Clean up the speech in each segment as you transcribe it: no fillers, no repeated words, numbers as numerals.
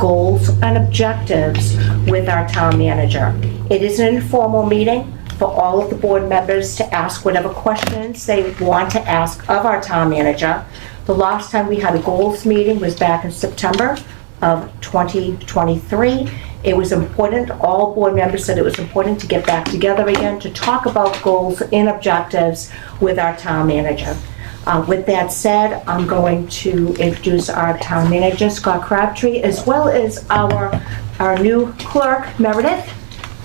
goals and objectives with our town manager. It is an informal meeting for all of the board members to ask whatever questions they want to ask of our town manager. The last time we had a goals meeting was back in September of 2023. It was important, all board members said it was important to get back together again to talk about goals and objectives with our town manager. With that said, I'm going to introduce our town manager, Scott Crabtree, as well as our new clerk, Meredith.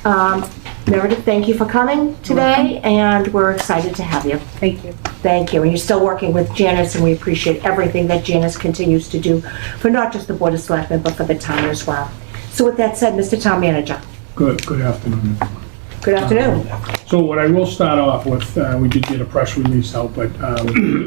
Meredith, thank you for coming today, and we're excited to have you. Thank you. Thank you, and you're still working with Janice, and we appreciate everything that Janice continues to do for not just the Board of Selectmen, but for the town as well. So with that said, Mr. Town Manager. Good afternoon. Good afternoon. So what I will start off with, we did get a press release out, but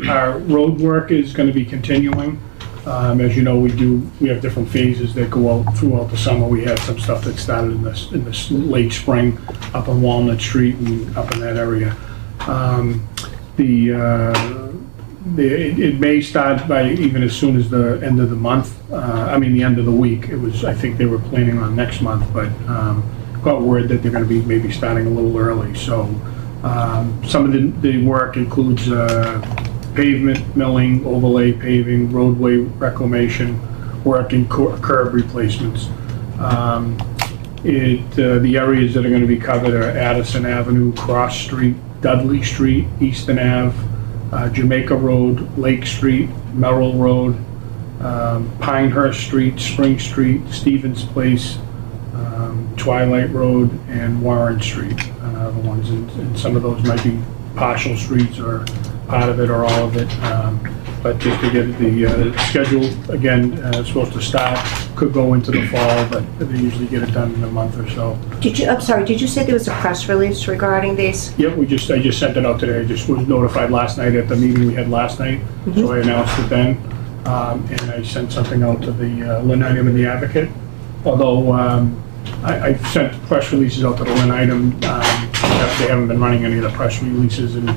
our road work is going to be continuing. As you know, we have different phases that go out throughout the summer. We had some stuff that started in this late spring up on Walnut Street and up in that area. It may start by even as soon as the end of the month. The end of the week. I think they were planning on next month, but got word that they're going to be maybe starting a little early. So some of the work includes pavement, milling, overlay paving, roadway reclamation, work and curb replacements. The areas that are going to be covered are Addison Avenue, Cross Street, Dudley Street, Easton Ave, Jamaica Road, Lake Street, Merrill Road, Pinehurst Street, Spring Street, Stevens Place, Twilight Road, and Warren Street. The ones, and some of those might be partial streets or part of it or all of it. But just to get the schedule, again, it's supposed to start, could go into the fall, but they usually get it done in a month or so. I'm sorry, did you say there was a press release regarding these? Yep, I just sent it out today. I just was notified last night at the meeting we had last night, so I announced it then. And I sent something out to the Lynn Item and the Advocate. Although I sent press releases out to the Lynn Item. They haven't been running any of the press releases, and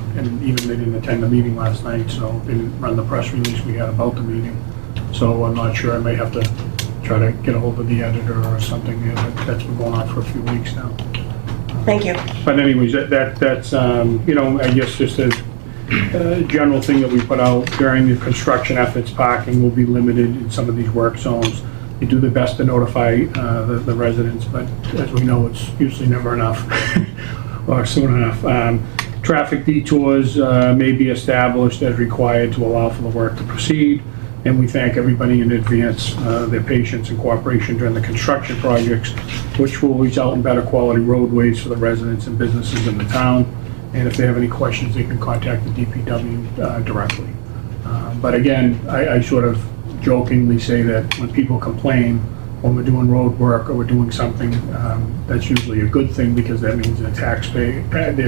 even they didn't attend the meeting last night, so they didn't run the press release we had about the meeting. So I'm not sure. I may have to try to get a hold of the editor or something. That's been going on for a few weeks now. Thank you. But anyways, that's I guess just a general thing that we put out during the construction efforts. Parking will be limited in some of these work zones. You do the best to notify the residents, but as we know, it's usually never enough or soon enough. Traffic detours may be established as required to allow for the work to proceed, and we thank everybody in advance their patience and cooperation during the construction projects, which will result in better quality roadways for the residents and businesses in the town. And if they have any questions, they can contact the DPW directly. But again, I sort of jokingly say that when people complain when we're doing road work or we're doing something, that's usually a good thing, because that means their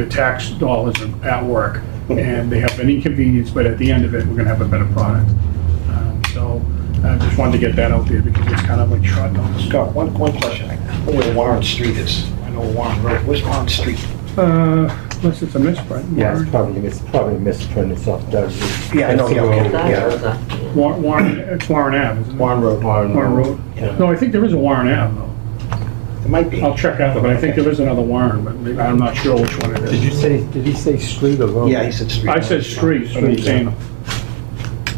tax dollars are at work and they have an inconvenience, but at the end of it, we're going to have a better product. So I just wanted to get that out there because it's kind of like short notice. Scott, one question. I know where Warren Street is. I know Warren Road. Where's Warren Street? Unless it's a misprint. Yeah, it's probably a misprint. It's off Dudley. Yeah, I know. Yeah. Warren, it's Warren Ave, isn't it? Warren Road. Warren Road. Yeah. No, I think there is a Warren Ave though. It might be. I'll check out, but I think there is another Warren, but maybe, I'm not sure which one it is. Did he say street or road? Yeah, he said street. I said street, but I'm saying,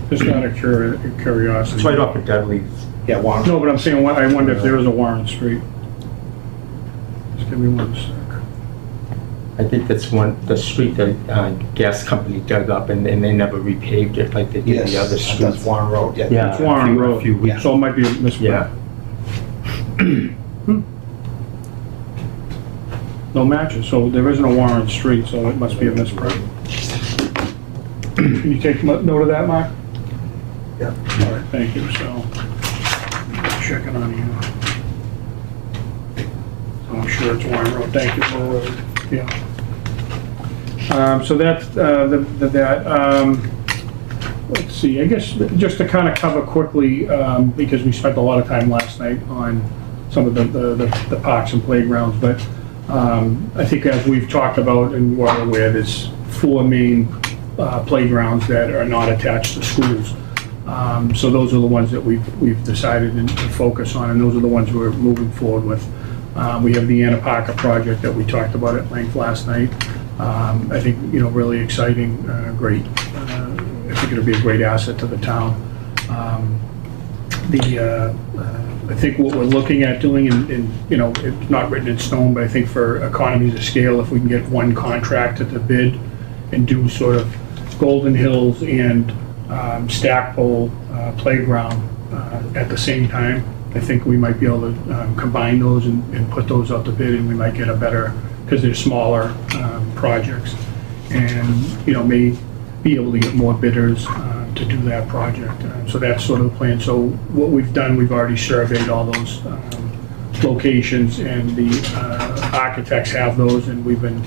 just out of curiosity. It's right off of Dudley's. Yeah, Warren. No, but I'm saying, I wonder if there is a Warren Street. Just give me 1 sec. I think that's the street that gas company dug up, and they never repaved it like they did Yes, the other that's streets. Warren Road. Yeah. It's Warren Road, few weeks. so it might be a misprint. Yeah. No matches, so there isn't a Warren Street, so it must be a misprint. Can you take note of that, Mark? Yeah. All right, thank you, so, check it on you. So I'm sure it's Warren Road, thank you for, yeah. So that's, let's see, I guess, just to kind of cover quickly, because we spent a lot of time last night on some of the parks and playgrounds, but I think as we've talked about and we're aware, there's 4 main playgrounds that are not attached to schools. So those are the ones that we've decided to focus on, and those are the ones we're moving forward with. We have the Anapaka project that we talked about at length last night. I think, really exciting, great. I think it'll be a great asset to the town. I think what we're looking at doing, and it's not written in stone, but I think for economies of scale, if we can get one contractor to bid and do sort of Golden Hills and Stackpole playground at the same time, I think we might be able to combine those and put those out to bid, and we might get a better, because they're smaller projects, and may be able to get more bidders to do that project. So that's sort of the plan. So what we've done, we've already surveyed all those locations, and the architects have those, and we've been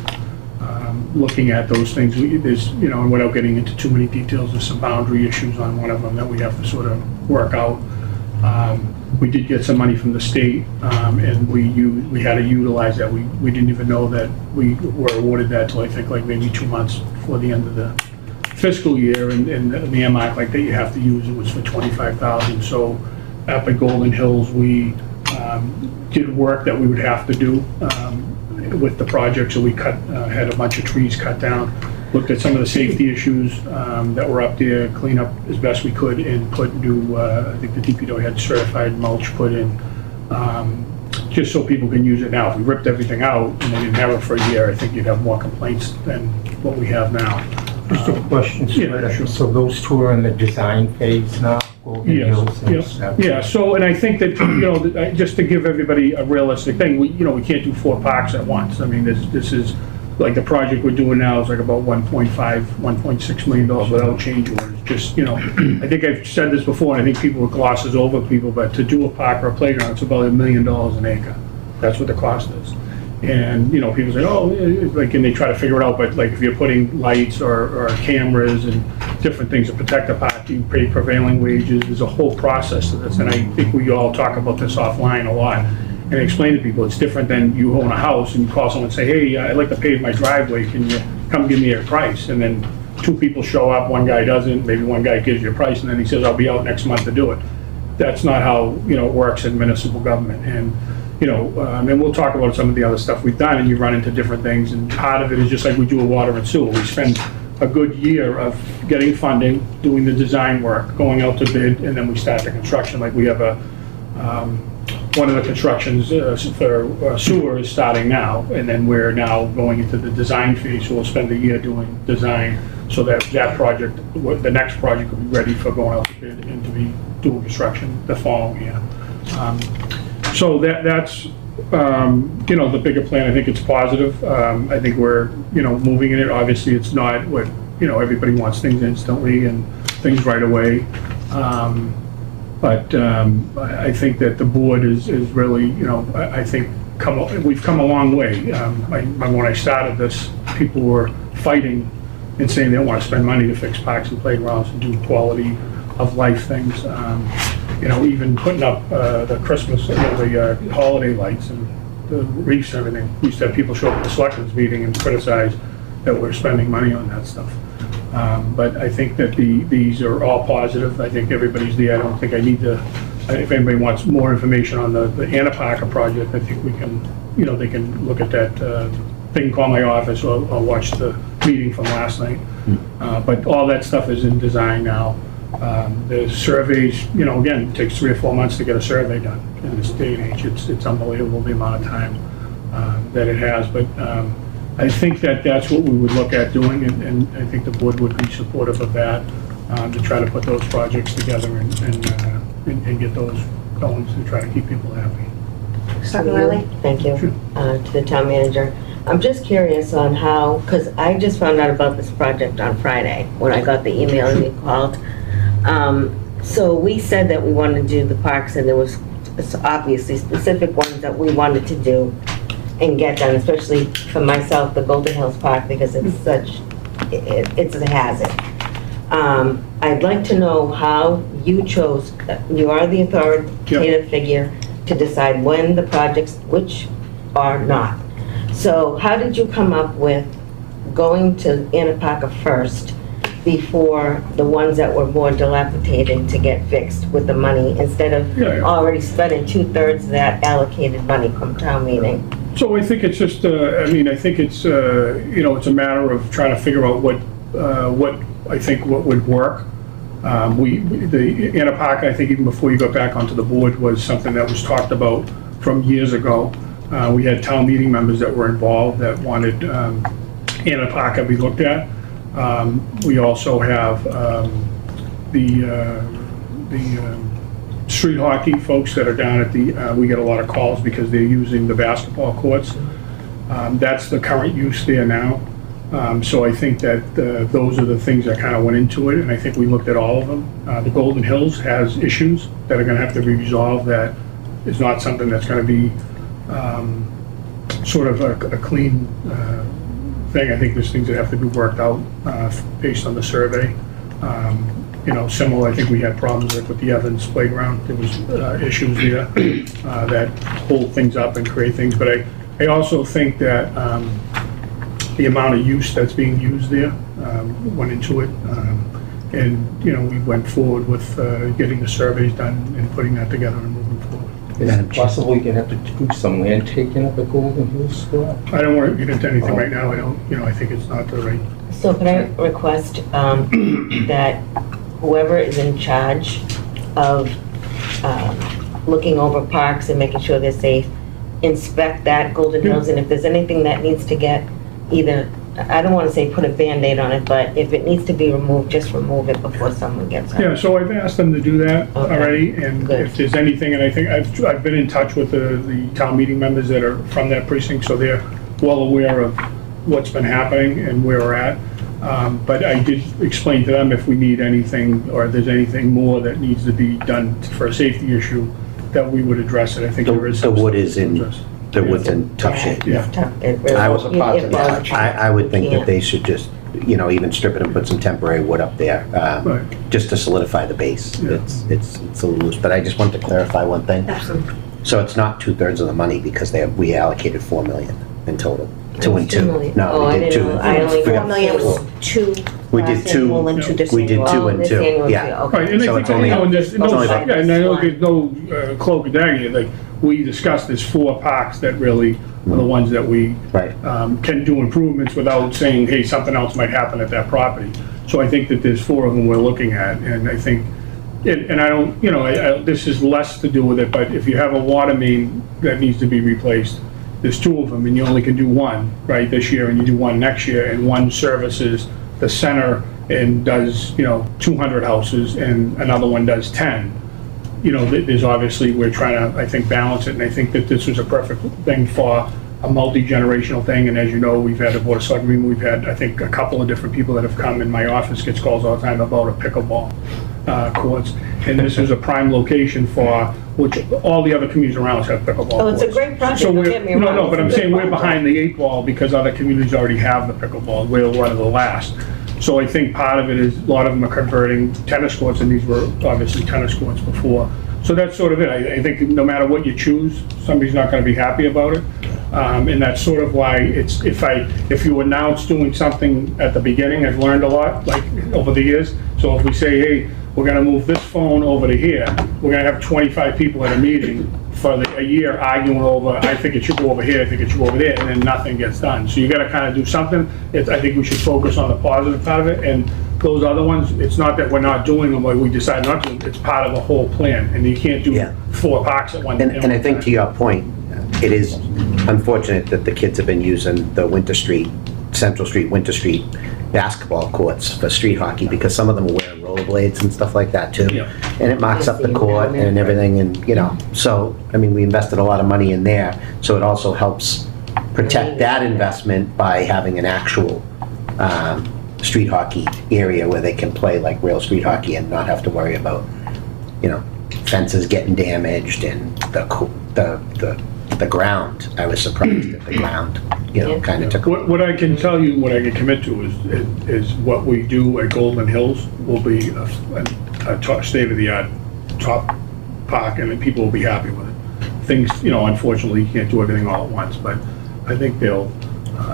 looking at those things. There's, and without getting into too many details, there's some boundary issues on one of them that we have to sort of work out. We did get some money from the state, and we had to utilize that. We didn't even know that we were awarded that till I think like maybe 2 months before the end of the fiscal year, and the earmark like that you have to use, it was for $25,000. So up at Golden Hills, we did work that we would have to do with the project. So we had a bunch of trees cut down, looked at some of the safety issues that were up there, clean up as best we could, and put new, I think the DPW had certified mulch put in, just so people can use it now. If we ripped everything out and they didn't have it for a year, I think you'd have more complaints than what we have now. Just a question, Yeah, sure. so those two are in the design phase now? Golden Hills and stuff? Yeah, so, and I think that, just to give everybody a realistic thing, we can't do 4 parks at once. I mean, this is, like the project we're doing now is like about $1.5, $1.6 million without change orders. Just, I think I've said this before, and I think people glosses over people, but to do a park or a playground, it's about $1 million an acre. That's what the cost is. And, people say, oh, like, and they try to figure it out, but like if you're putting lights or cameras and different things to protect the park, you pay prevailing wages. There's a whole process to this, and I think we all talk about this offline a lot. And I explain to people, it's different than you own a house and you call someone and say, hey, I'd like to pave my driveway, can you come give me a price? And then 2 people show up, one guy doesn't, maybe one guy gives you a price, and then he says, I'll be out next month to do it. That's not how, it works in municipal government. And, and we'll talk about some of the other stuff we've done, and you run into different things, and part of it is just like we do a water and sewer. We spend a good year of getting funding, doing the design work, going out to bid, and then we start the construction. Like we have one of the constructions for sewer is starting now, and then we're now going into the design phase, so we'll spend a year doing design, so that project, the next project will be ready for going out to bid and to be doing construction the following year. So that's, the bigger plan. I think it's positive. I think we're, moving in it. Obviously, it's not what, everybody wants things instantly and things right away. But I think that the board is really, I think we've come a long way. When I started this, people were fighting and saying they don't want to spend money to fix parks and playgrounds and do quality of life things. Even putting up the Christmas, the holiday lights and the wreaths and everything. We used to have people show up at the Selectmen's meeting and criticize that we're spending money on that stuff. But I think that these are all positive. I think everybody's there. I don't think I need to, if anybody wants more information on the Anapaka project, I think we can, they can look at that. They can call my office or watch the meeting from last night. But all that stuff is in design now. The surveys, again, it takes 3 or 4 months to get a survey done in this day and age. It's unbelievable the amount of time that it has. But I think that that's what we would look at doing, and I think the board would be supportive of that, to try to put those projects together and get those going to try to keep people happy. Dr. Riley? Thank you. To the town manager. I'm just curious on how, because I just found out about this project on Friday when I got the email and you called. So we said that we wanted to do the parks, and there was obviously specific ones that we wanted to do and get done, especially for myself, the Golden Hills Park, because it's it's a hazard. I'd like to know how you chose, you are the authoritative figure to decide when the projects, which are not. So how did you come up with going to Anapaka first before the ones that were more dilapidated to get fixed with the money, instead of Yeah. already spending 2/3 of that allocated money from town meeting. So I think it's just, I mean, I think it's, it's a matter of trying to figure out what would work. The Anna Park, I think even before you got back onto the board, was something that was talked about from years ago. We had town meeting members that were involved that wanted Anna Park to be looked at. We also have the street hockey folks that are down at we get a lot of calls because they're using the basketball courts. That's the current use there now. So I think that those are the things that kind of went into it, and I think we looked at all of them. The Golden Hills has issues that are going to have to be resolved. That is not something that's going to be sort of a clean thing. I think there's things that have to be worked out based on the survey. Similar, I think we had problems with the Evans playground. There was issues there that hold things up and create things. But I also think that the amount of use that's being used there went into it. And we went forward with getting the surveys done and putting that together and moving forward. Is it possible you can have to do some land taking up at Golden Hills Square? I don't want to get into anything right now. I think it's not the right. So can I request that whoever is in charge of looking over parks and making sure they're safe, inspect that Golden Hills, and if there's anything that needs to get either, I don't want to say put a Band-Aid on it, but if it needs to be removed, just remove it before someone gets hurt. Yeah, so I've asked them to do that Okay. already, and Good. if there's anything, and I think I've been in touch with the town meeting members that are from that precinct, so they're well aware of what's been happening and where we're at. But I did explain to them if we need anything, or if there's anything more that needs to be done for a safety issue, that we would address it. I think there is The some wood stuff is to in, address. the wood's in tough shape. Yeah. It's tough. It really- I was a part of it that. was- I would think Yeah. that they should just, even strip it and put some temporary wood up there, Right. just to solidify the base. Yeah. It's a little loose, but I just wanted to clarify one thing. Absolutely. So it's not 2/3 of the money because we allocated 4 million in total. Two and $2 two. million. No, Oh, we I did didn't two. know. I only- 4 million was two We did last two. annual and two this We did annual. two Oh, and this two, annual yeah. fee, okay. Right, and So I it's think, only- and it's only there's like- no cloak and dagger, like, we discussed, there's 4 parks that really are the ones that we Right. can do improvements without saying, hey, something else might happen at that property. So I think that there's 4 of them we're looking at, and I think, and I don't, this is less to do with it, but if you have a water main that needs to be replaced, there's 2 of them, and you only can do 1, right, this year, and you do 1 next year, and 1 services the center and does, 200 houses, and another one does 10. There's obviously, we're trying to, I think, balance it, and I think that this was a perfect thing for a multi-generational thing, and as you know, we've had a board of selectmen, we've had, I think, a couple of different people that have come in my office, gets calls all the time about a pickleball courts, and this is a prime location for, which all the other communities around us have pickleball courts. Oh, it's a great project, So don't we're, get me wrong. no, but It's a I'm good saying we're project. behind the 8 ball because other communities already have the pickleball, we're one of the last. So I think part of it is, a lot of them are converting tennis courts, and these were obviously tennis courts before. So that's sort of it. I think no matter what you choose, somebody's not gonna be happy about it. And that's sort of why it's, if you announce doing something at the beginning, I've learned a lot, like, over the years. So if we say, hey, we're gonna move this phone over to here, we're gonna have 25 people at a meeting for a year arguing over, I think it should go over here, I think it should go over there, and then nothing gets done. So you gotta kind of do something. I think we should focus on the positive part of it, and those other ones, it's not that we're not doing them, like we decide not to, it's part of a whole plan, and you can't do Yeah. 4 parks at one time. And I think to your point, it is unfortunate that the kids have been using the Central Street, Winter Street basketball courts for street hockey, because some of them are wearing rollerblades and stuff like that too. Yeah. And it marks up the court and everything, and, so, we invested a lot of money in there, so it also helps protect that investment by having an actual street hockey area where they can play like real street hockey and not have to worry about, fences getting damaged and the ground. I was surprised that the ground, kind of took. What I can tell you, what I can commit to is what we do at Golden Hills will be a top, state-of-the-art top park, and people will be happy with it. Things, unfortunately, you can't do everything all at once, but I think they'll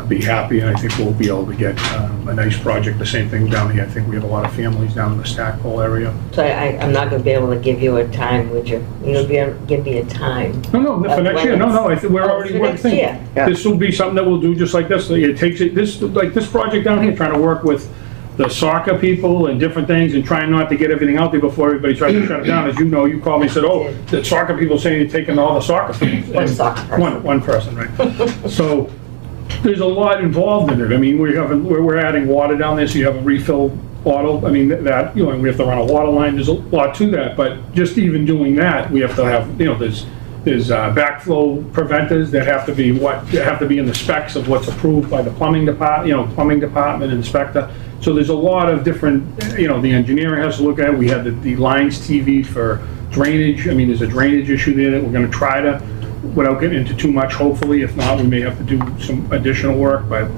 be happy, and I think we'll be able to get a nice project. The same thing down here. I think we have a lot of families down in the Stackpole area. So I'm not gonna be able to give you a time, would you? You'll be able to give me a time. No, for next year. No, I think we're already For next working. year. Yeah. This will be something that we'll do just like this. It takes this project down here, trying to work with the soccer people and different things, and trying not to get everything out there before everybody tries to shut it down. As you know, you called me and said, oh, the soccer people saying you're taking all the soccer fields. One soccer person. One person, right? So there's a lot involved in it. I mean, we're adding water down there, so you have a refill bottle. I mean, that, you know, we have to run a water line. There's a lot to that, but just even doing that, we have to have, you know, there's backflow preventers that have to be in the specs of what's approved by the plumbing department inspector. So there's a lot of different, you know, the engineering has to look at it. We have the lines TV for drainage. I mean, there's a drainage issue there that we're gonna try to, without getting into too much, hopefully. If not, we may have to do some additional work, but.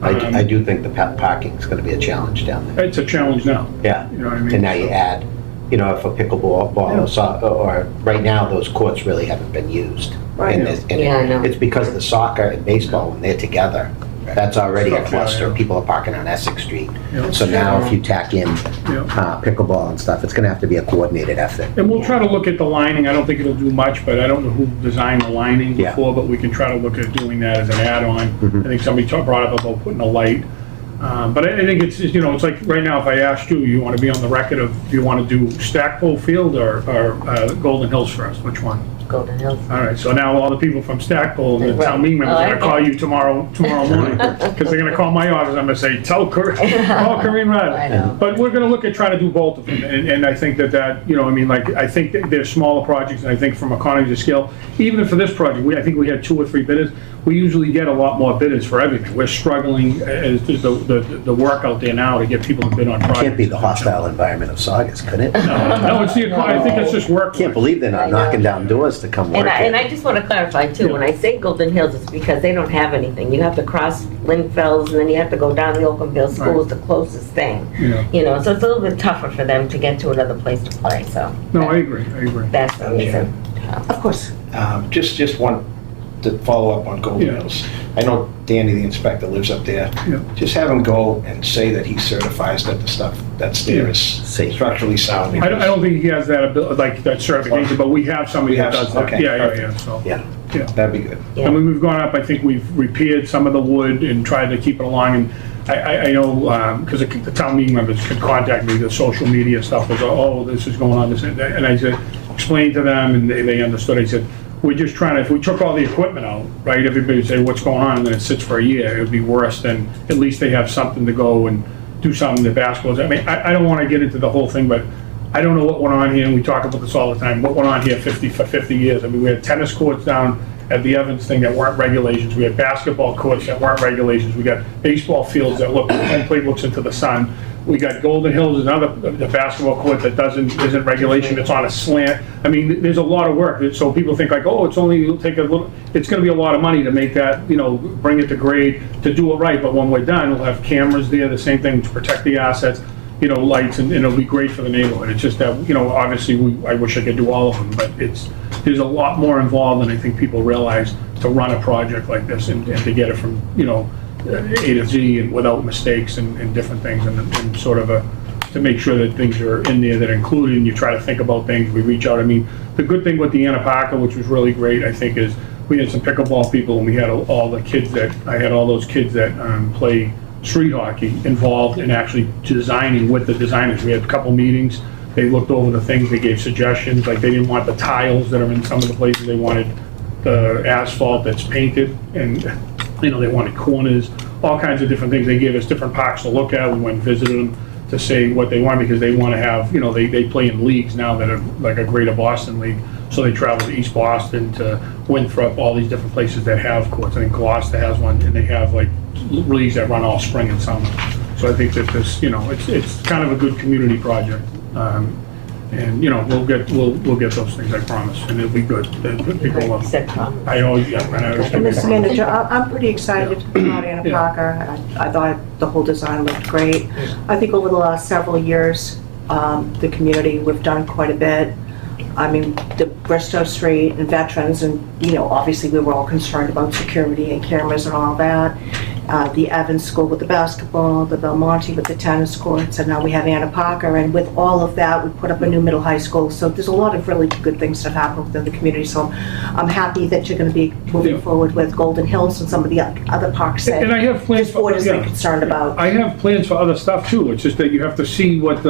I do think the parking's gonna be a challenge down there. It's a challenge now. Yeah. You know what I mean? And now you add, you know, if a pickleball or right now, those courts really haven't been used. Right. And Yeah, I know. it's because of the soccer and baseball, when they're together, that's already a Stuff, yeah, cluster. yeah. People are parking on Essex Street. Yeah. So now if you tack in Yeah. pickleball and stuff, it's gonna have to be a coordinated effort. And we'll try to look at the lining. I don't think it'll do much, but I don't know who designed the lining Yeah. before, but we can try to look at doing that as an add-on. I think somebody brought up about putting a light. But I think it's, you know, it's like right now, if I asked you want to be on the record of, do you want to do Stackpole Field or Golden Hills first? Which one? Golden Hills. All right, so now all the people from Stackpole, the town meeting members, are gonna call you tomorrow morning, because they're gonna call my office, I'm gonna say, call Corinne I Rudd. know. But we're gonna look at trying to do both of them, and I think that, you know, I mean, like, I think that they're smaller projects, and I think from economies of scale, even for this project, I think we had 2 or 3 bidders, we usually get a lot more bidders for everything. We're struggling, as the work out there now to get people to bid on projects. Can't be the hostile environment of Saugus, could it? No, it's the, I think it's just work. Can't believe they're not knocking down doors to come work And I here. just want to clarify too, when I say Golden Hills, it's because they don't have anything. You have to cross Linfells, and then you have to go down the Oakenville School is the closest thing. Yeah. You know, so it's a little bit tougher for them to get to another place to play, so. No, I agree. That's the reason. Of course. Just one to follow up on Golden Yeah. Hills. I know Danny, the inspector, lives up there. Yeah. Just have him go and say that he certifies that the stuff that's there is Safe. structurally sound. I don't think he has that ability, like that certification, but we have somebody We that have does that. okay, Yeah, perfect. so. Yeah. Yeah. That'd be good. Yeah. And when we've gone up, I think we've repaired some of the wood and tried to keep it along. And I know, because the town meeting members could contact me, the social media stuff was, oh, this is going on, this and that. And I said, explained to them, and they understood. I said, we're just trying to, if we took all the equipment out, right, everybody would say, what's going on? And then it sits for a year. It would be worse than, at least they have something to go and do something to basketballs. I mean, I don't want to get into the whole thing, but I don't know what went on here, and we talk about this all the time, what went on here for 50 years. I mean, we had tennis courts down at the Evans thing that weren't regulations. We had basketball courts that weren't regulations. We got baseball fields that look, home plate looks into the sun. We got Golden Hills, another the basketball court that isn't regulation, it's on a slant. I mean, there's a lot of work. So people think like, oh, it'll take a little, it's gonna be a lot of money to make that, you know, bring it to grade, to do it right. But when we're done, we'll have cameras there, the same thing, to protect the assets, you know, lights, and it'll be great for the neighborhood. It's just that, you know, obviously, I wish I could do all of them, but there's a lot more involved than I think people realize to run a project like this and to get it from, you know, A to Z and without mistakes and different things, and sort of to make sure that things are in there that are included, and you try to think about things, we reach out. I mean, the good thing with the Anapaca, which was really great, I think, is we had some pickleball people, and we had all the kids I had all those kids that play street hockey involved in actually designing with the designers. We had a couple meetings, they looked over the things, they gave suggestions, like they didn't want the tiles that are in some of the places, they wanted the asphalt that's painted, and you know, they wanted corners, all kinds of different things. They gave us different parks to look at. We went and visited them to say what they want, because they want to have, you know, they play in leagues now that are like a Greater Boston League. So they travel to East Boston, to Winthrop, all these different places that have courts. I think Gloucester has one, and they have like leagues that run all spring and summer. So I think that this, you know, it's kind of a good community project. And, you know, we'll get those things, I promise, and it'll be good. People will. Said promise. I always, yeah, and I always. And Mr. Manager, I'm pretty excited about Anapaca. I thought the whole design looked great. I think over the last several years, the community, we've done quite a bit. I mean, the Bristow Street and veterans, and, you know, obviously we were all concerned about security and cameras and all that. The Evans School with the basketball, the Belmonte with the tennis courts, and now we have Anna Parker. And with all of that, we put up a new middle high school. So there's a lot of really good things that happen within the community. So I'm happy that you're going to be moving forward with Golden Hills and some of the other parks that And I have plans this board has been yeah. concerned about. I have plans for other stuff too. It's just that you have to see what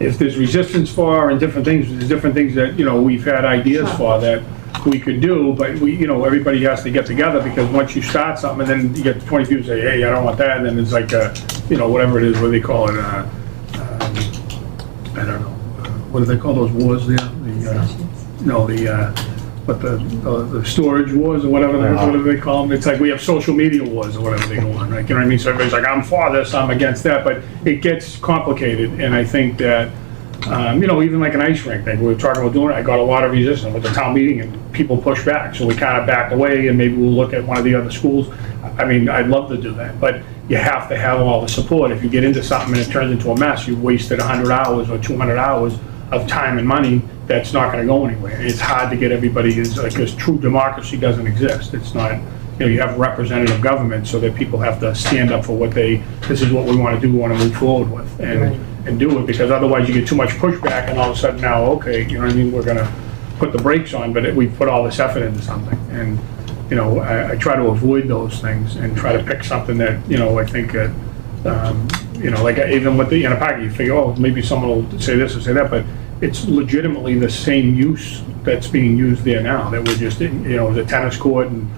if there's resistance for and different things, there's different things that, you know, we've had ideas for that we could do, but you know, everybody has to get together, because once you start something and then you get 20 people say, hey, I don't want that, and then it's like, you know, whatever it is, what do they call it? I don't know. What do they call those wars there? The storage wars or whatever they call them. It's like we have social media wars or whatever they go on, right? You know what I mean? So everybody's like, I'm for this, I'm against that, but it gets complicated, and I think that, you know, even like an ice rink thing, we were talking about doing it, I got a lot of resistance with the town meeting, and people pushed back, so we kind of backed away, and maybe we'll look at one of the other schools. I mean, I'd love to do that, but you have to have all the support. If you get into something and it turns into a mess, you've wasted 100 hours or 200 hours of time and money that's not going to go anywhere. It's hard to get everybody, because true democracy doesn't exist. It's not, you know, you have representative government so that people have to stand up for what this is what we want to do, we want to move forward with, and do it, because otherwise you get too much pushback, and all of a sudden now, okay, you know what I mean, we're going to put the brakes on, but we put all this effort into something. And, you know, I try to avoid those things and try to pick something that, you know, I think that, you know, like even with the Park, you figure, oh, maybe someone will say this or say that, but it's legitimately the same use that's being used there now, that we're just, you know, the tennis court, and,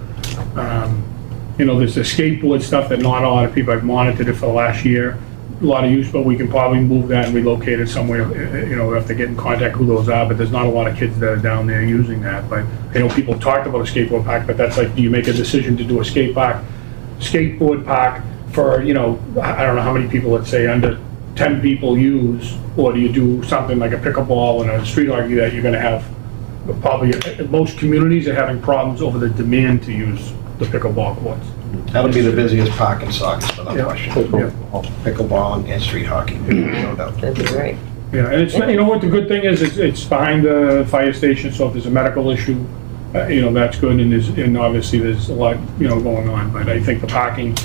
you know, there's the skateboard stuff that not a lot of people have monitored it for the last year, a lot of use, but we can probably move that and relocate it somewhere. You know, we have to get in contact who those are, but there's not a lot of kids that are down there using that. But I know people talked about a skateboard park, but that's like, do you make a decision to do a skateboard park for, you know, I don't know how many people, let's say under 10 people use, or do you do something like a pickleball and a street hockey that you're going to have, probably most communities are having problems over the demand to use the pickleball courts. That'll be the busiest park in Saugus, without Yeah. question. Yeah. Pickleball and street hockey, no doubt. That'd be great. Yeah, and it's, you know what, the good thing is, it's behind the fire station, so if there's a medical issue, you know, that's good, and obviously there's a lot, you know, going on, but I think the parking,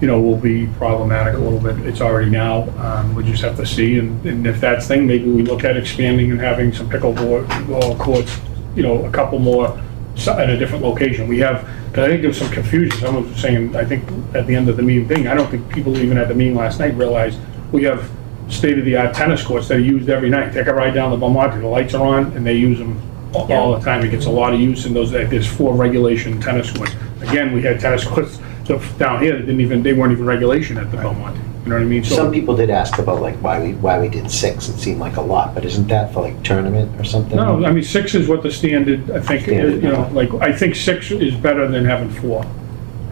you know, will be problematic a little bit. It's already now. We just have to see, and if that's thing, maybe we look at expanding and having some pickleball courts, you know, a couple more at a different location. We have, because I think there's some confusion. Someone was saying, I think at the end of the meeting thing, I don't think people even at the meeting last night realized we have state-of-the-art tennis courts that are used every night. Take a ride down the Belmonte, the lights are on, and they use them all the time. It gets a lot of use in those. There's 4 regulation tennis courts. Again, we had tennis courts down here that they weren't even regulation at the Belmonte. You know what I mean? So Some people did ask about like why we did 6. It seemed like a lot, but isn't that for like tournament or something? no, I mean 6 is what the standard. I think Standard, you know, like I think 6 is better than having 4.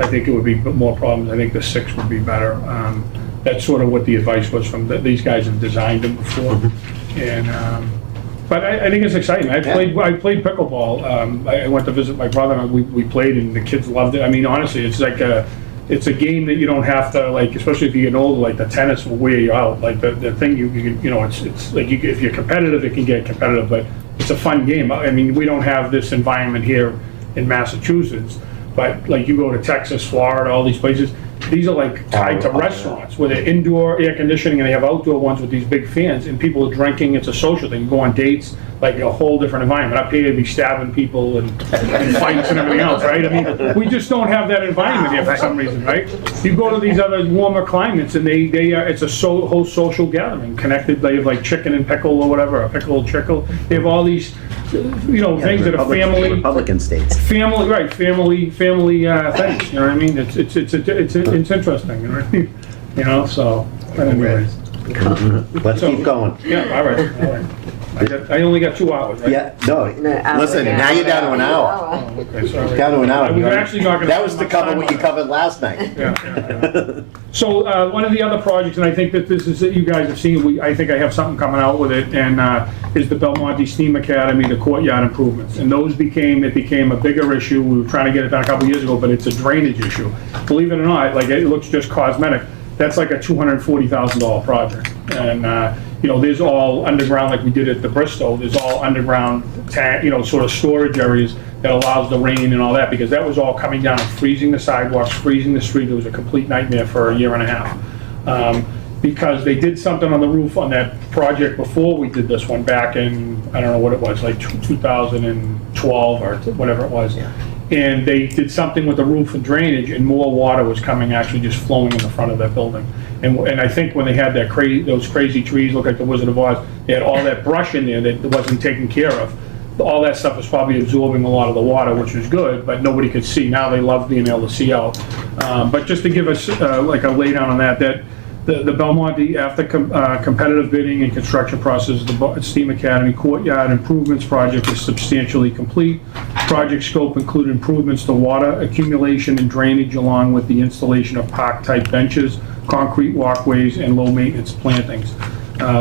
I think it would be more problems. I think the 6 would be better. That's sort of what the advice was from these guys have designed them before, and. But I think it's exciting. I played pickleball. I went to visit my brother, and we played, and the kids loved it. I mean, honestly, it's like it's a game that you don't have to, like, especially if you get older, like the tennis will wear you out. Like the thing you know, it's like if you're competitive, it can get competitive, but it's a fun game. I mean, we don't have this environment here in Massachusetts, but like you go to Texas, Florida, all these places, these are like tied to restaurants where they're indoor air conditioning, and they have outdoor ones with these big fans, and people are drinking. It's a social thing. You go on dates, like a whole different environment. Up here, you'd be stabbing people and fights and everything else, right? I mean, we just don't have that environment here for some reason, right? You go to these other warmer climates, and they are, it's a whole social gathering, connected. They have like chicken and pickle or whatever, a pickle and chickle. They have all these, you know, things that are family. Republican states. Family, right? Family things. You know what I mean? It's interesting. You know what I mean? You know. So, but anyways. Let's keep going. Yeah. All right. I only got 2 hours. Right? Yeah, no, listen, now you're down to an hour. Oh, okay, sorry. Down to an hour. I was actually not gonna That was to spend cover much what time you on covered last night. Yeah. So one of the other projects, and I think that this is that you guys have seen, I think I have something coming out with it, and is the Belmonte Steam Academy, the courtyard improvements. And those became a bigger issue. We were trying to get it done a couple years ago, but it's a drainage issue. Believe it or not, like it looks just cosmetic. that's like a $240,000 project. And, you know, there's all underground, like we did at the Bristol, there's all underground tank, you know, sort of storage areas that allows the rain and all that, because that was all coming down and freezing the sidewalks, freezing the street. It was a complete nightmare for a year and a half. Because they did something on the roof on that project before we did this one back in, I don't know what it was, like 2012 or whatever it was. Yeah. And they did something with the roof and drainage, and more water was coming, actually just flowing in the front of that building. And I think when they had that those crazy trees, look like the Wizard of Oz, they had all that brush in there that wasn't taken care of. All that stuff was probably absorbing a lot of the water, which was good, but nobody could see. Now they love being able to see out. But just to give us like a laydown on that the Belmonte, after competitive bidding and construction process, the STEAM Academy Courtyard Improvements Project is substantially complete. Project scope included improvements to water accumulation and drainage, along with the installation of park-type benches, concrete walkways, and low-maintenance plantings.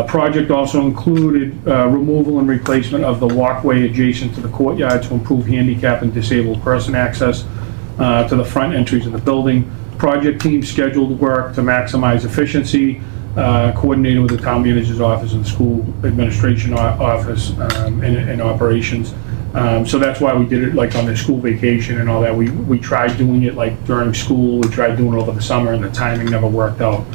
Project also included removal and replacement of the walkway adjacent to the courtyard to improve handicap and disabled person access to the front entries of the building. Project team scheduled work to maximize efficiency, coordinated with the town manager's office and the school administration office and operations. So that's why we did it like on the school vacation and all that. We tried doing it like during school, we tried doing it over the summer, and the timing never worked out.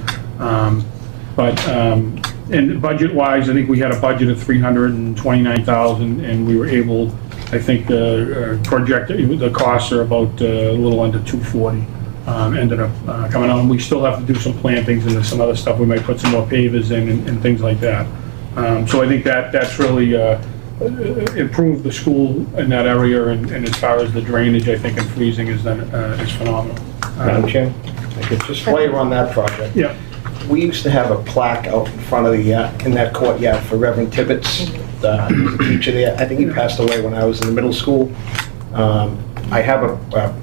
And budget-wise, I think we had a budget of $329,000, and we were able, I think the costs are about a little under $240,000. Ended up coming out, and we still have to do some plantings and some other stuff. We might put some more pavers in and things like that. So I think that's really improved the school in that area, and as far as the drainage, I think, and freezing is phenomenal. Madam Chair, I could just flavor on that project. Yeah. We used to have a plaque out in front of the, in that courtyard for Reverend Tibbetts, the teacher there. I think he passed away when I was in the middle school. I have a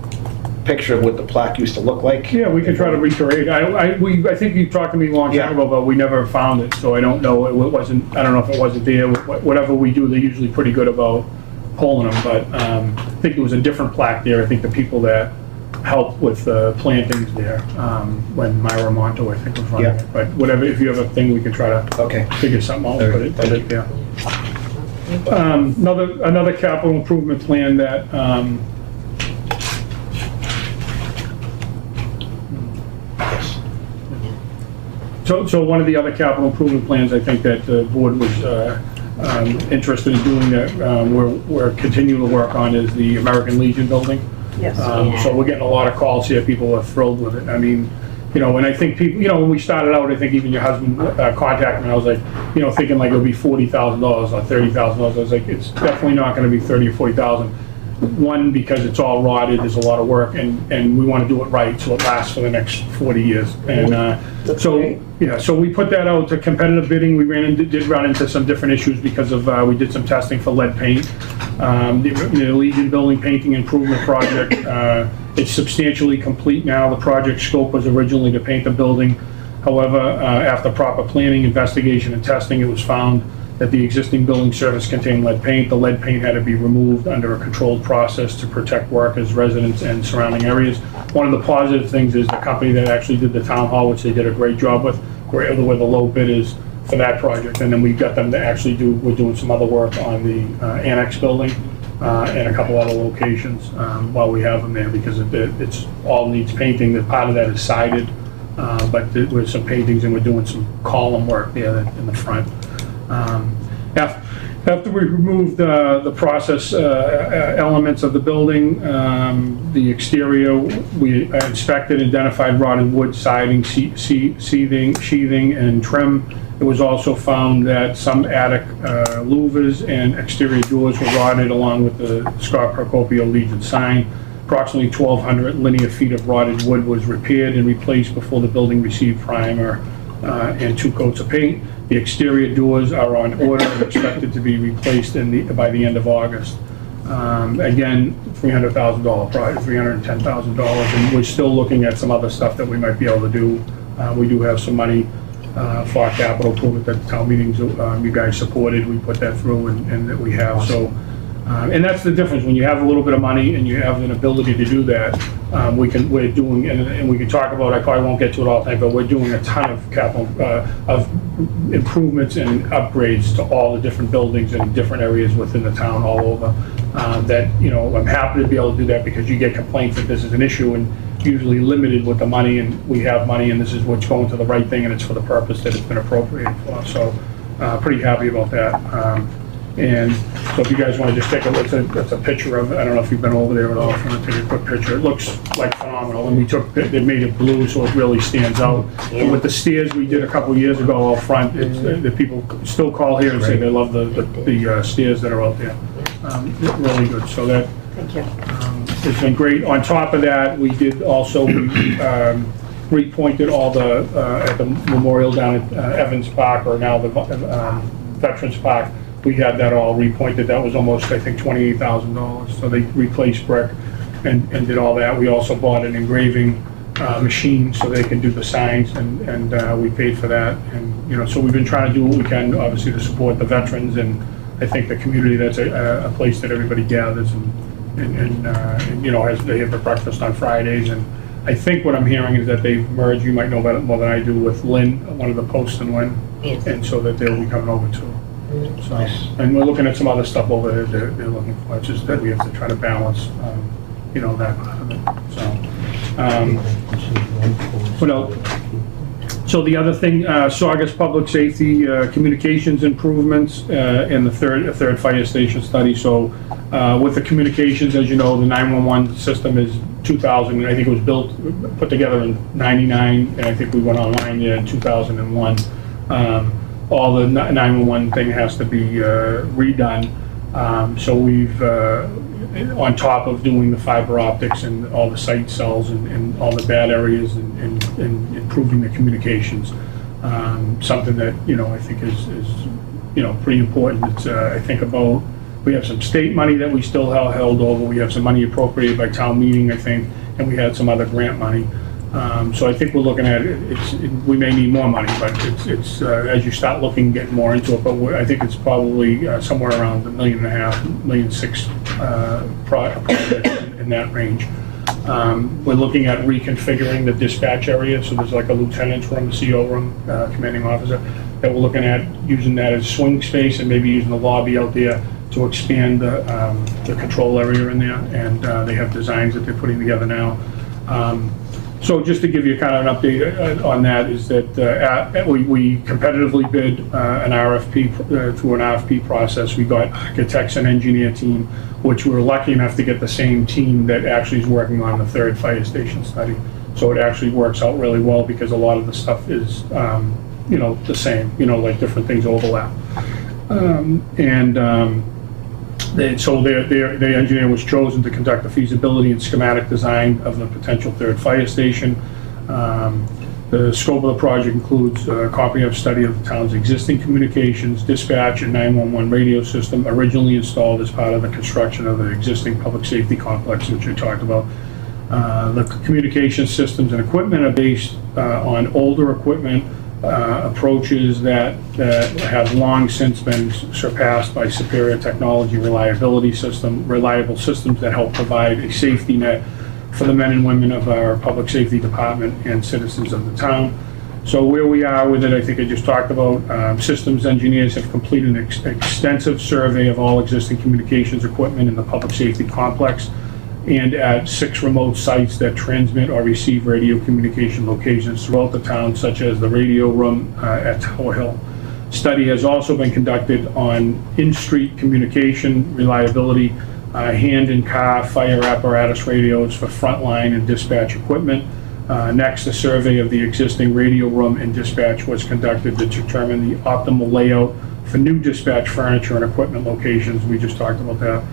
picture of what the plaque used to look like. Yeah, we can try to recreate. I think you talked to me a long time ago, but we never found it, so I don't know. It wasn't. I don't know if it wasn't there. Whatever we do, they're usually pretty good about pulling them. But I think there was a different plaque there. I think the people that helped with the plantings there when Myra Monto, I think, was running it. But whatever, if you have a thing, we can try to figure something out. Put it there. Another capital improvement plan that. So one of the other capital improvement plans, I think that the board was interested in doing that we're continuing to work on is the American Legion building. Yes. So we're getting a lot of calls here. People are thrilled with it. I mean, you know, and I think people, you know, when we started out, I think even your husband contacted me. I was like, you know, thinking like it would be $40,000 or $30,000. I was like, it's definitely not going to be $30,000 or $40,000. One, because it's all rotted, there's a lot of work, and we want to do it right so it lasts for the next 40 years. And so we put that out to competitive bidding. We did run into some different issues because of we did some testing for lead paint. The Legion Building Painting Improvement Project, it's substantially complete now. The project scope was originally to paint the building. However, after proper planning, investigation, and testing, it was found that the existing building surface contained lead paint. The lead paint had to be removed under a controlled process to protect workers, residents, and surrounding areas. One of the positive things is the company that actually did the town hall, which they did a great job with, were the low bidders for that project. And then we got them to actually we're doing some other work on the annex building and a couple other locations while we have them there, because it's all needs painting. That part of that is sided, but there's some paintings, and we're doing some column work there in the front. After we removed the process elements of the building, the exterior, we inspected, identified rotted wood, siding, sheathing, and trim. It was also found that some attic louvers and exterior doors were rotted, along with the Scott Procopio Legion sign. Approximately 1,200 linear feet of rotted wood was repaired and replaced before the building received primer and 2 coats of paint. The exterior doors are on order and expected to be replaced by the end of August. Again, $300,000 project, $310,000, and we're still looking at some other stuff that we might be able to do. We do have some money for capital improvement that the town meetings you guys supported. We put that through, and that we have. So And that's the difference, when you have a little bit of money and you have an ability to do that, we're doing, and we can talk about, I probably won't get to it all the time, but we're doing a ton of capital, of improvements and upgrades to all the different buildings in different areas within the town all over. That, you know, I'm happy to be able to do that because you get complaints that this is an issue and usually limited with the money, and we have money and this is what's going to the right thing and it's for the purpose that it's been appropriated for. So pretty happy about that. And so if you guys want to just take a look, that's a picture of it. I don't know if you've been over there at all. If you want to take a quick picture, it looks like phenomenal. And they made it blue so it really stands out. And with the stairs we did a couple years ago out front, the people still call here and say they love the stairs that are out there. Really good. So that Thank you. it's been great. On top of that, we did also repointed all the at the memorial down at Evans Park, or now the Veterans Park. We had that all repointed. That was almost, I think, $28,000. So they replaced brick and did all that. We also bought an engraving machine so they can do the signs, and we paid for that. And, you know, so we've been trying to do what we can, obviously, to support the veterans and I think the community. That's a place that everybody gathers and you know, they have a breakfast on Fridays. And I think what I'm hearing is that they've merged, you might know about it more than I do, with Lynn, one of the posts in Lynn. Yes. And so that they'll be coming over too. So, Nice. and we're looking at some other stuff over there they're looking for. It's just that we have to try to balance, you know, that part of it. So, what else? So the other thing, Saugus Public Safety communications improvements and the third fire station study. So with the communications, as you know, the 911 system is 2000. I think it was put together in '99, and I think we went online there in 2001. All the 911 thing has to be redone. So we've, on top of doing the fiber optics and all the site cells and all the bad areas and improving the communications, something that, you know, I think is you know, pretty important. It's, I think about, we have some state money that we still have held over. We have some money appropriated by town meeting, I think, and we had some other grant money. So I think we're looking at it, we may need more money, but it's as you start looking, getting more into it, but I think it's probably somewhere around $1.5 million, $1.6 million project in that range. We're looking at reconfiguring the dispatch area, so there's like a lieutenant's room, a CO room, commanding officer, that we're looking at using that as swing space and maybe using the lobby out there to expand the control area in there, and they have designs that they're putting together now. So just to give you kind of an update on that is that we competitively bid an RFP through an RFP process. We got architects and engineer team, which we were lucky enough to get the same team that actually is working on the third fire station study. So it actually works out really well because a lot of the stuff is, you know, the same, you know, like different things overlap. So the engineer was chosen to conduct the feasibility and schematic design of the potential third fire station. The scope of the project includes a comprehensive study of the town's existing communications, dispatch, and 911 radio system originally installed as part of the construction of the existing public safety complex, which I talked about. The communication systems and equipment are based on older equipment approaches that have long since been surpassed by superior technology, reliable systems that help provide a safety net for the men and women of our public safety department and citizens of the town. So where we are with it, I think I just talked about, systems engineers have completed an extensive survey of all existing communications equipment in the public safety complex and at 6 remote sites that transmit or receive radio communication locations throughout the town, such as the radio room at Tower Hill. Study has also been conducted on in-street communication reliability, hand and car fire apparatus radios for frontline and dispatch equipment. Next, a survey of the existing radio room and dispatch was conducted to determine the optimal layout for new dispatch furniture and equipment locations. We just talked about that.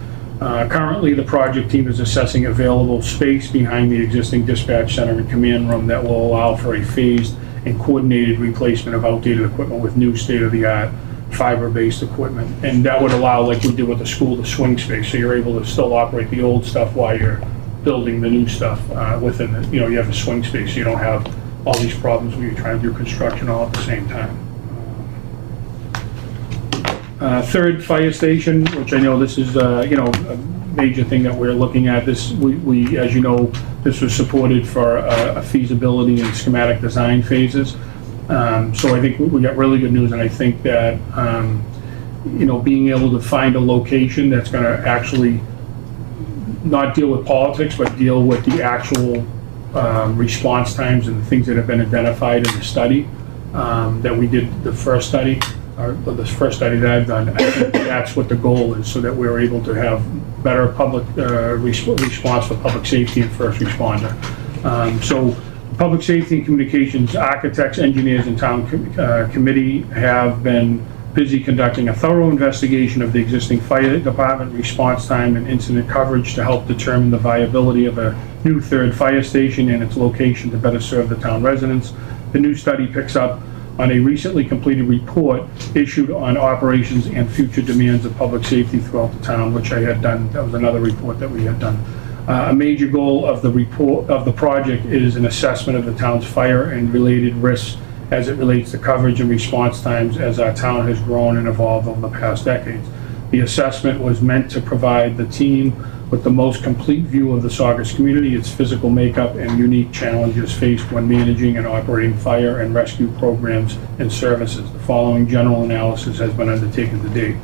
Currently, the project team is assessing available space behind the existing dispatch center and command room that will allow for a phased and coordinated replacement of outdated equipment with new state-of-the-art fiber-based equipment. And that would allow, like we did with the school, the swing space, so you're able to still operate the old stuff while you're building the new stuff within the, you know, you have a swing space, so you don't have all these problems when you're trying to do construction all at the same time. Third fire station, which I know this is, you know, a major thing that we're looking at. This, we, as you know, this was supported for a feasibility and schematic design phases. So I think we got really good news, and I think that, you know, being able to find a location that's gonna actually not deal with politics, but deal with the actual response times and the things that have been identified in the study, that we did the first study, or the first study that I've done. I think that's what the goal is, so that we're able to have better public response for public safety and first responder. So public safety and communications architects, engineers, and town committee have been busy conducting a thorough investigation of the existing fire department response time and incident coverage to help determine the viability of a new third fire station and its location to better serve the town residents. The new study picks up on a recently completed report issued on operations and future demands of public safety throughout the town, which I had done. That was another report that we had done. A major goal of the report of the project is an assessment of the town's fire and related risks as it relates to coverage and response times as our town has grown and evolved over the past decades. The assessment was meant to provide the team with the most complete view of the Saugus community, its physical makeup, and unique challenges faced when managing and operating fire and rescue programs and services. The following general analysis has been undertaken to date.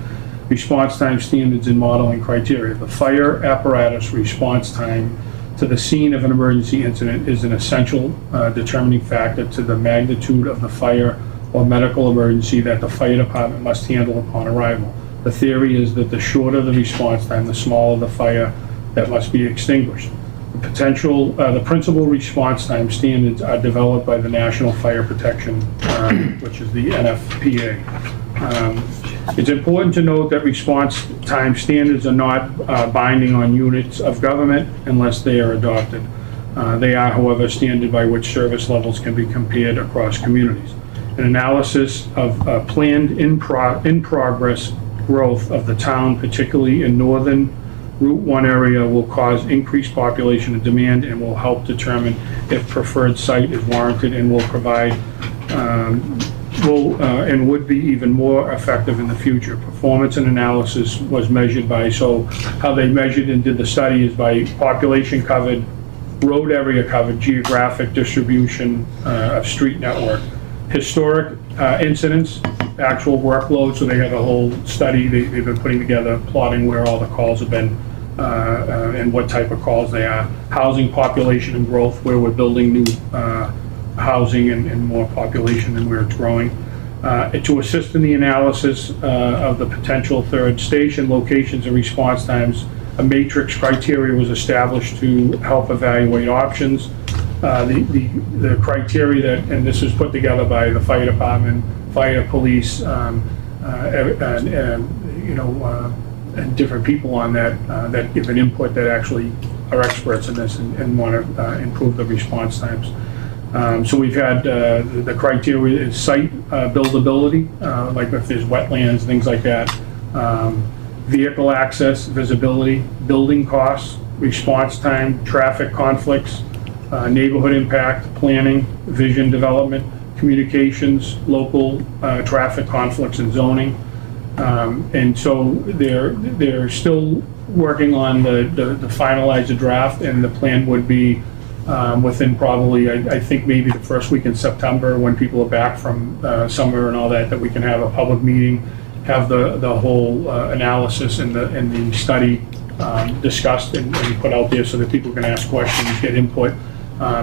Response time standards and modeling criteria. The fire apparatus response time to the scene of an emergency incident is an essential determining factor to the magnitude of the fire or medical emergency that the fire department must handle upon arrival. The theory is that the shorter the response time, the smaller the fire that must be extinguished. The principal response time standards are developed by the National Fire Protection, which is the NFPA. It's important to note that response time standards are not binding on units of government unless they are adopted. They are, however, standard by which service levels can be compared across communities. An analysis of planned in-progress growth of the town, particularly in northern Route 1 area, will cause increased population and demand and will help determine if preferred site is warranted and will provide and would be even more effective in the future. Performance and analysis was measured by, so how they measured and did the study is by population covered, road area covered, geographic distribution of street network, historic incidents, actual workload, so they have a whole study they've been putting together, plotting where all the calls have been and what type of calls they are, housing population and growth, where we're building new housing and more population than where it's growing. To assist in the analysis of the potential third station locations and response times, a matrix criteria was established to help evaluate options. The criteria that, and this was put together by the fire department, fire, police, and different people on that that give an input that actually are experts in this and want to improve the response times. So we've had the criteria is site buildability, like if there's wetlands, things like that, vehicle access, visibility, building costs, response time, traffic conflicts, neighborhood impact, planning, vision development, communications, local traffic conflicts and zoning. And so they're still working on the finalize the draft, and the plan would be within probably, I think maybe the first week in September, when people are back from summer and all that, that we can have a public meeting, have the whole analysis and the study discussed and put out there so that people can ask questions, get input.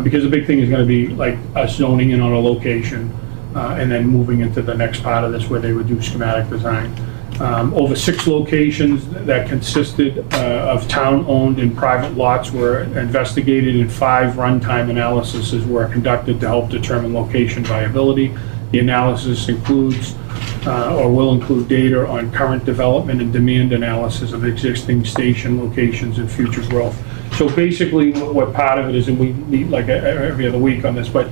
Because the big thing is going to be like us zoning in on a location and then moving into the next part of this where they would do schematic design. Over 6 locations that consisted of town-owned and private lots were investigated, and 5 runtime analyses were conducted to help determine location viability. The analysis includes or will include data on current development and demand analysis of existing station locations and future growth. So basically what part of it is, and we meet like every other week on this, but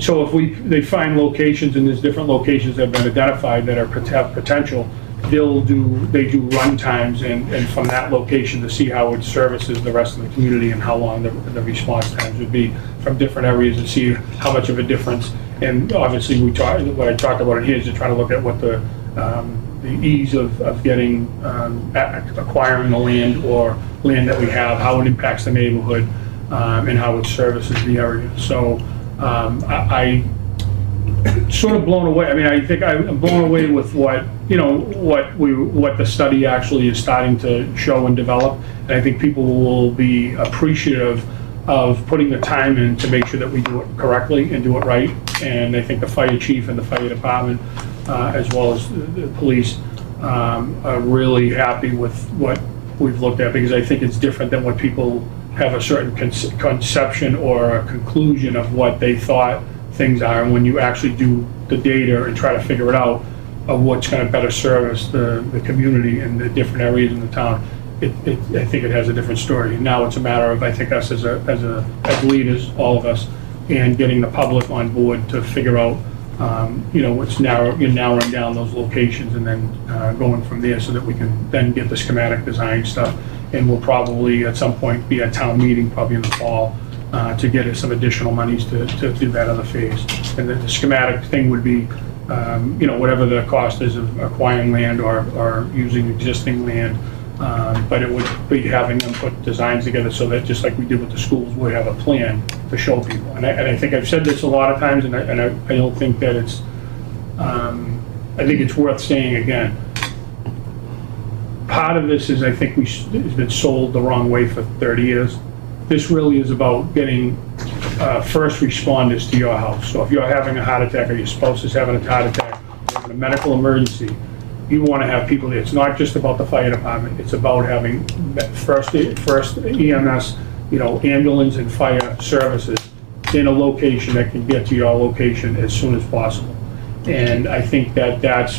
so if they find locations, and there's different locations that have been identified that have potential, they do run times and from that location to see how it services the rest of the community and how long the response times would be from different areas, and see how much of a difference. And obviously what I talked about in here is to try to look at what the the ease of getting, acquiring the land or land that we have, how it impacts the neighborhood, and how it services the area. So I sort of blown away. I mean, I think I'm blown away with what, what the study actually is starting to show and develop. And I think people will be appreciative of putting the time in to make sure that we do it correctly and do it right. And I think the fire chief and the fire department, as well as the police, are really happy with what we've looked at, because I think it's different than what people have a certain conception or a conclusion of what they thought things are. And when you actually do the data and try to figure it out of what's going to better service the community and the different areas in the town, I think it has a different story. And now it's a matter of, I think, us as leaders, all of us, and getting the public on board to figure out, what's narrowing down those locations, and then going from there so that we can then get the schematic design stuff. And we'll probably at some point be at town meeting, probably in the fall, to get us some additional monies to do that other phase. And then the schematic thing would be, whatever the cost is of acquiring land or using existing land. But it would be having them put designs together so that, just like we did with the schools, we have a plan to show people. And I think I've said this a lot of times, and I don't think that it's, I think it's worth saying again. Part of this is, I think it's been sold the wrong way for 30 years. This really is about getting first responders to your house. So if you're having a heart attack, or your spouse is having a heart attack, you're having a medical emergency, you want to have people there. It's not just about the fire department. It's about having first EMS, ambulance and fire services in a location that can get to your location as soon as possible. And I think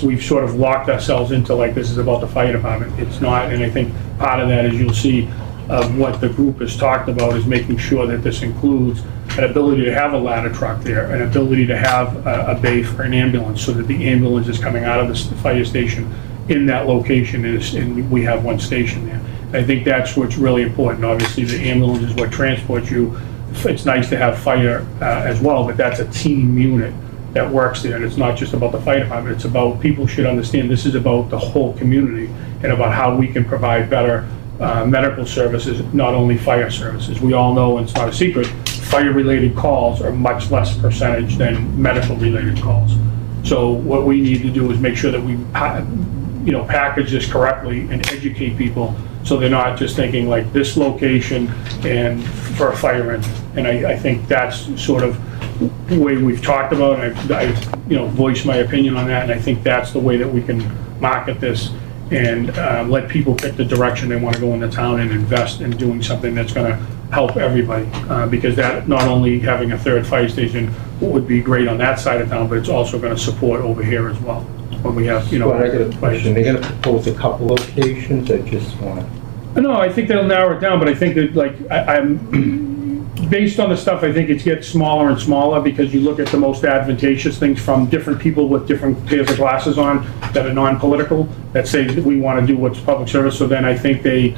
we've sort of locked ourselves into, like, this is about the fire department. It's not, and I think part of that, as you'll see, of what the group has talked about, is making sure that this includes an ability to have a ladder truck there, an ability to have a bay for an ambulance, so that the ambulance is coming out of the fire station in that location, and we have one station there. I think that's what's really important. Obviously, the ambulance is what transports you. It's nice to have fire as well, but that's a team unit that works there, and it's not just about the fire department. It's about, people should understand, this is about the whole community, and about how we can provide better medical services, not only fire services. We all know, and it's not a secret, fire-related calls are much less percentage than medical-related calls. So what we need to do is make sure that we package this correctly and educate people, so they're not just thinking like this location and for a fire engine. And I think that's sort of the way we've talked about, and I voiced my opinion on that, and I think that's the way that we can market this and let people pick the direction they want to go in the town, and invest in doing something that's going to help everybody. Because that, not only having a third fire station would be great on that side of town, but it's also going to support over here as well, when we have, Well, I got a question. They're gonna propose a couple locations, or just one? No, I think they'll narrow it down, but I think that, like, I'm based on the stuff, I think it gets smaller and smaller, because you look at the most advantageous things from different people with different pairs of glasses on that are non-political, that say that we want to do what's public service. So then I think they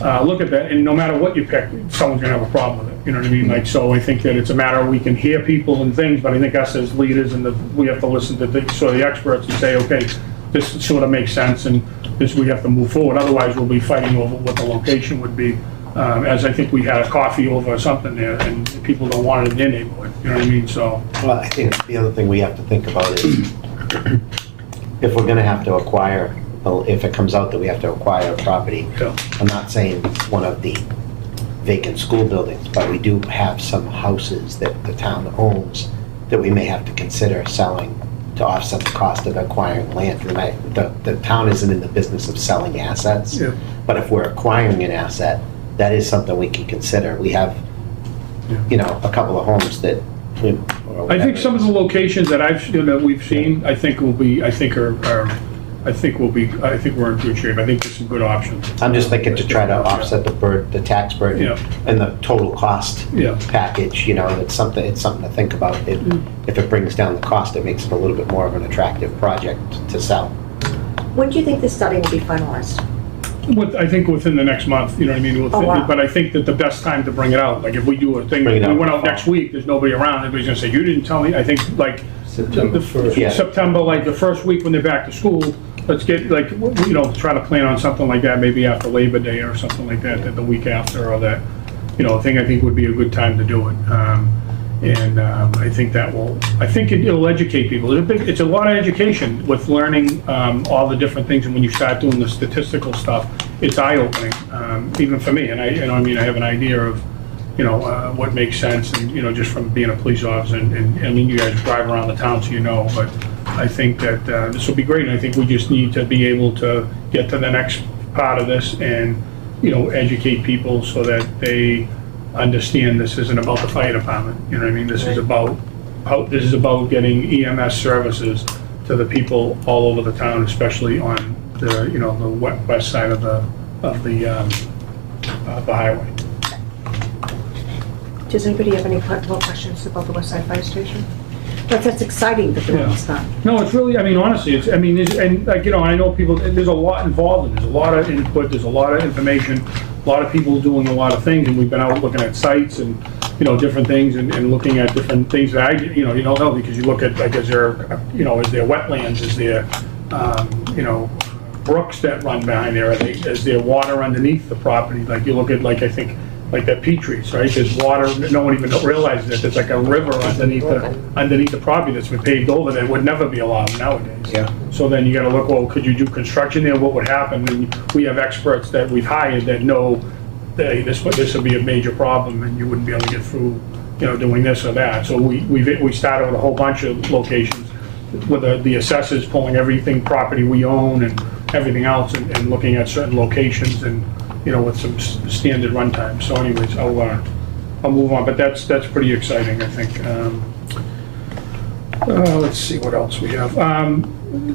look at that, and no matter what you pick, someone's going to have a problem with it. You know what I mean? Like, so I think that it's a matter of, we can hear people and things, but I think us as leaders, and we have to listen to the experts and say, okay, this sort of makes sense, and this, we have to move forward. Otherwise, we'll be fighting over what the location would be. As I think we had a coffee over something there, and people don't want it in their neighborhood. You know what I mean? So. Well, I think the other thing we have to think about is, if we're gonna have to acquire, if it comes out that we have to acquire a property, Yeah. I'm not saying one of the vacant school buildings, but we do have some houses that the town owns that we may have to consider selling to offset the cost of acquiring land. The town isn't in the business of selling assets, Yeah. but if we're acquiring an asset, that is something we can consider. We have, a couple of homes that. I think some of the locations that we've seen, I think we're in good shape. I think there's some good options. I'm just thinking to try to offset the tax burden Yeah. and the total cost Yeah. package, it's something to think about. If it brings down the cost, it makes it a little bit more of an attractive project to sell. When do you think this study will be finalized? I think within the next month, you know what I mean? Oh, wow. But I think that the best time to bring it out, like if we do a thing, Bring it we out went out in the next week, there's nobody around, everybody's gonna say, you didn't tell me. I think like September 1st. Yeah. September, like the first week when they're back to school, let's get, like, try to plan on something like that, maybe after Labor Day or something like that, the week after, or that, I think would be a good time to do it. I think it'll educate people. It's a lot of education with learning all the different things, and when you start doing the statistical stuff, it's eye-opening, even for me. And I have an idea of, what makes sense, and, just from being a police officer, and you guys drive around the town, so but I think that this will be great, and I think we just need to be able to get to the next part of this and, educate people so that they understand this isn't about the fire department, This is about getting EMS services to the people all over the town, especially on the west side of the highway. Does anybody have any more questions about the West Side Fire Station? But that's exciting that they're almost done. No, it's really, honestly, I know people, there's a lot involved in it. There's a lot of input, there's a lot of information, a lot of people doing a lot of things, and we've been out looking at sites and, different things and looking at different things that you don't know, because you look at, like, is there wetlands, is there, brooks that run behind there, is there water underneath the property? Like, you look at, like, I think, like that Petrie's, right? There's water, no one even realizes that there's like a river underneath the property that's been paved over that would never be allowed nowadays. Yeah. So then you gotta look, well, could you do construction there? What would happen? And we have experts that we've hired that know that this would be a major problem, and you wouldn't be able to get through, doing this or that. So we started with a whole bunch of locations with the assessors pulling everything property we own and everything else, and looking at certain locations, and with some standard run time. So anyways, I'll move on, but that's pretty exciting, I think. Let's see what else we have.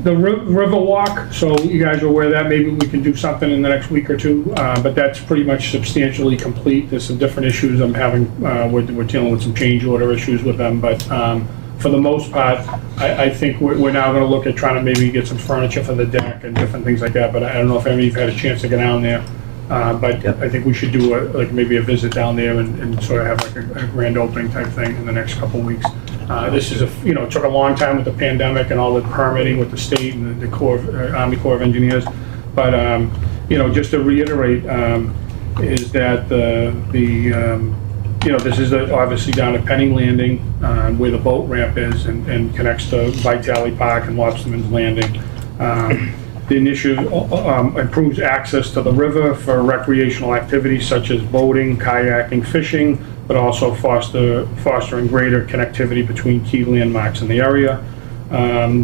The river walk, so you guys are aware of that, maybe we can do something in the next week or two, but that's pretty much substantially complete. There's some different issues I'm having, we're dealing with some change order issues with them, but for the most part, I think we're now gonna look at trying to maybe get some furniture for the deck and different things like that, but I don't know if any of you have had a chance to get down there. But I think we should do maybe a visit down there and sort of have like a grand opening type thing in the next couple of weeks. This is it took a long time with the pandemic and all the permitting with the state and the Army Corps of Engineers. But just to reiterate, is that this is obviously down at Penny Landing, where the boat ramp is, and connects to Vitale Park and Lobsterman's Landing. The initiative improves access to the river for recreational activities such as boating, kayaking, fishing, but also fostering greater connectivity between key landmarks in the area.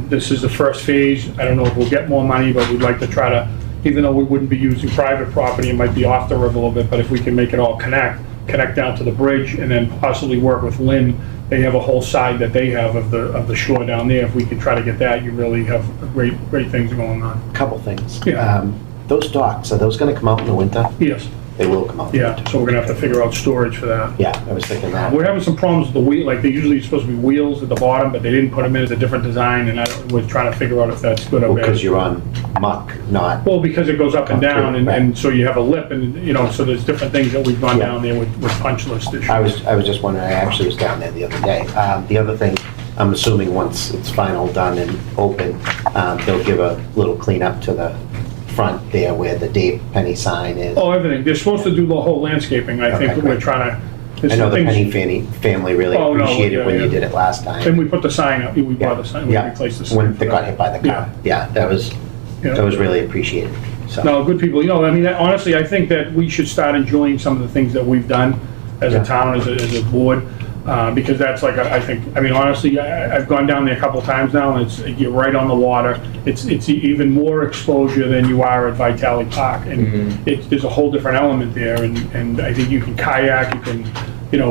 This is the first phase. I don't know if we'll get more money, but we'd like to try to, even though we wouldn't be using private property, it might be off the river a little bit, but if we can make it all connect down to the bridge, and then possibly work with Lynn. They have a whole side that they have of the shore down there. If we could try to get that, you really have great things going on. Couple things. Yeah. Those docks, are those gonna come out in the winter? Yes. They will come out in the Yeah, winter. so we're gonna have to figure out storage for that. Yeah, I was thinking that. We're having some problems with the wheel, like they usually supposed to be wheels at the bottom, but they didn't put them in. It's a different design, and we're trying to figure out if that's good or bad. Because you're on muck, not, Well, because it goes up and down, Right. and so you have a lip, and, so there's different things that we've gone down there with punch list issues. I was just wondering, I actually was down there the other day. The other thing, I'm assuming once it's final done and open, they'll give a little cleanup to the front there where the Dave Penny sign is. Oh, everything. They're supposed to do the whole landscaping, I think. Okay, We're great. trying to. there's I know some the things- Penny family really Oh, no, appreciated yeah, when you yeah. did it last And time. we put the sign up, we bought the sign, we Yeah, replaced the sign. when for they got that. hit by the car. Yeah, that was really appreciated, so. No, good people, honestly, I think that we should start enjoying some of the things that we've done as a Yeah. town, as a board, because that's like, I think, honestly, I've gone down there a couple times now, and you're right on the water. It's even more exposure than you are at Vitale Park, and there's a whole different element there, and I think you can kayak, you can,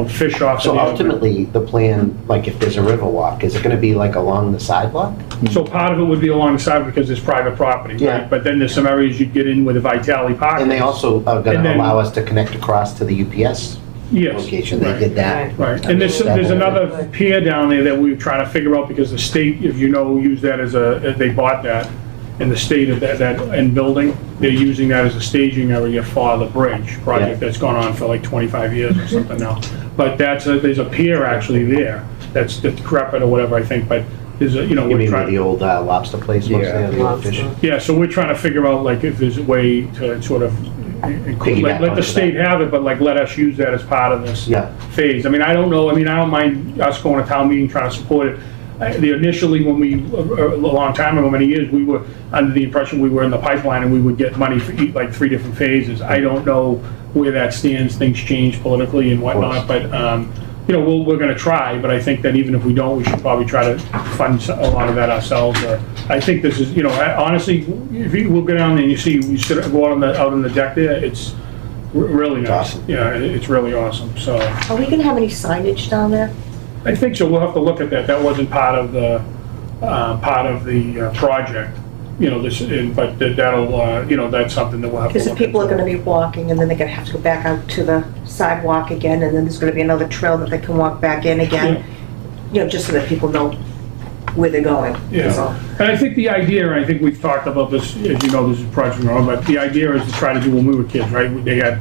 fish off. So the- ultimately, the plan, like if there's a river walk, is it gonna be like along the sidewalk? So part of it would be along the side because it's private property, Yeah. right? But then there's some areas you'd get in with the Vitale Park. And they also are And gonna then- allow us to connect across to the UPS Yes. location. They Right. did that. Right, and there's another pier down there that we're trying to figure out, because the state, if used that they bought that, in the state of that end building, they're using that as a staging area for the bridge project that's gone on for like 25 years or something now. But there's a pier actually there, that's decrepit or whatever, I think, but there's a, you know, You we're mean where trying. the old lobster place was Yeah. there? the old fish? Yeah, so we're trying to figure out, like, if there's a way to sort of, include, like, Piggyback let the onto state that. have it, but like, let us use that as part of this Yeah. phase. I mean, I don't know, I mean, I don't mind us going to town meeting, trying to support it. Initially, when we, a long time ago, many years, we were under the impression we were in the pipeline and we would get money for like 3 different phases. I don't know where that stands, things change politically and whatnot, but, you know, we're gonna try, but I think that even if we don't, we should probably try to fund a lot of that ourselves, or, I think this is, you know, honestly, if you will go down there and you see, we sit, go out on the deck there, it's really nice. Awesome. Yeah, it's really awesome, so, Are we gonna have any signage down there? I think so, we'll have to look at that, that wasn't part of the, project, you know, this, but that'll, you know, that's something that we'll have to Because look if people are into. gonna be walking, and then they're gonna have to go back out to the sidewalk again, and then there's gonna be another trail that they can walk back in again, you know, just so that people know where they're going, that's all. Yeah, and I think the idea, and I think we've talked about this, as you know, this is Project Wrong, but the idea is to try to do when we were kids, right? They had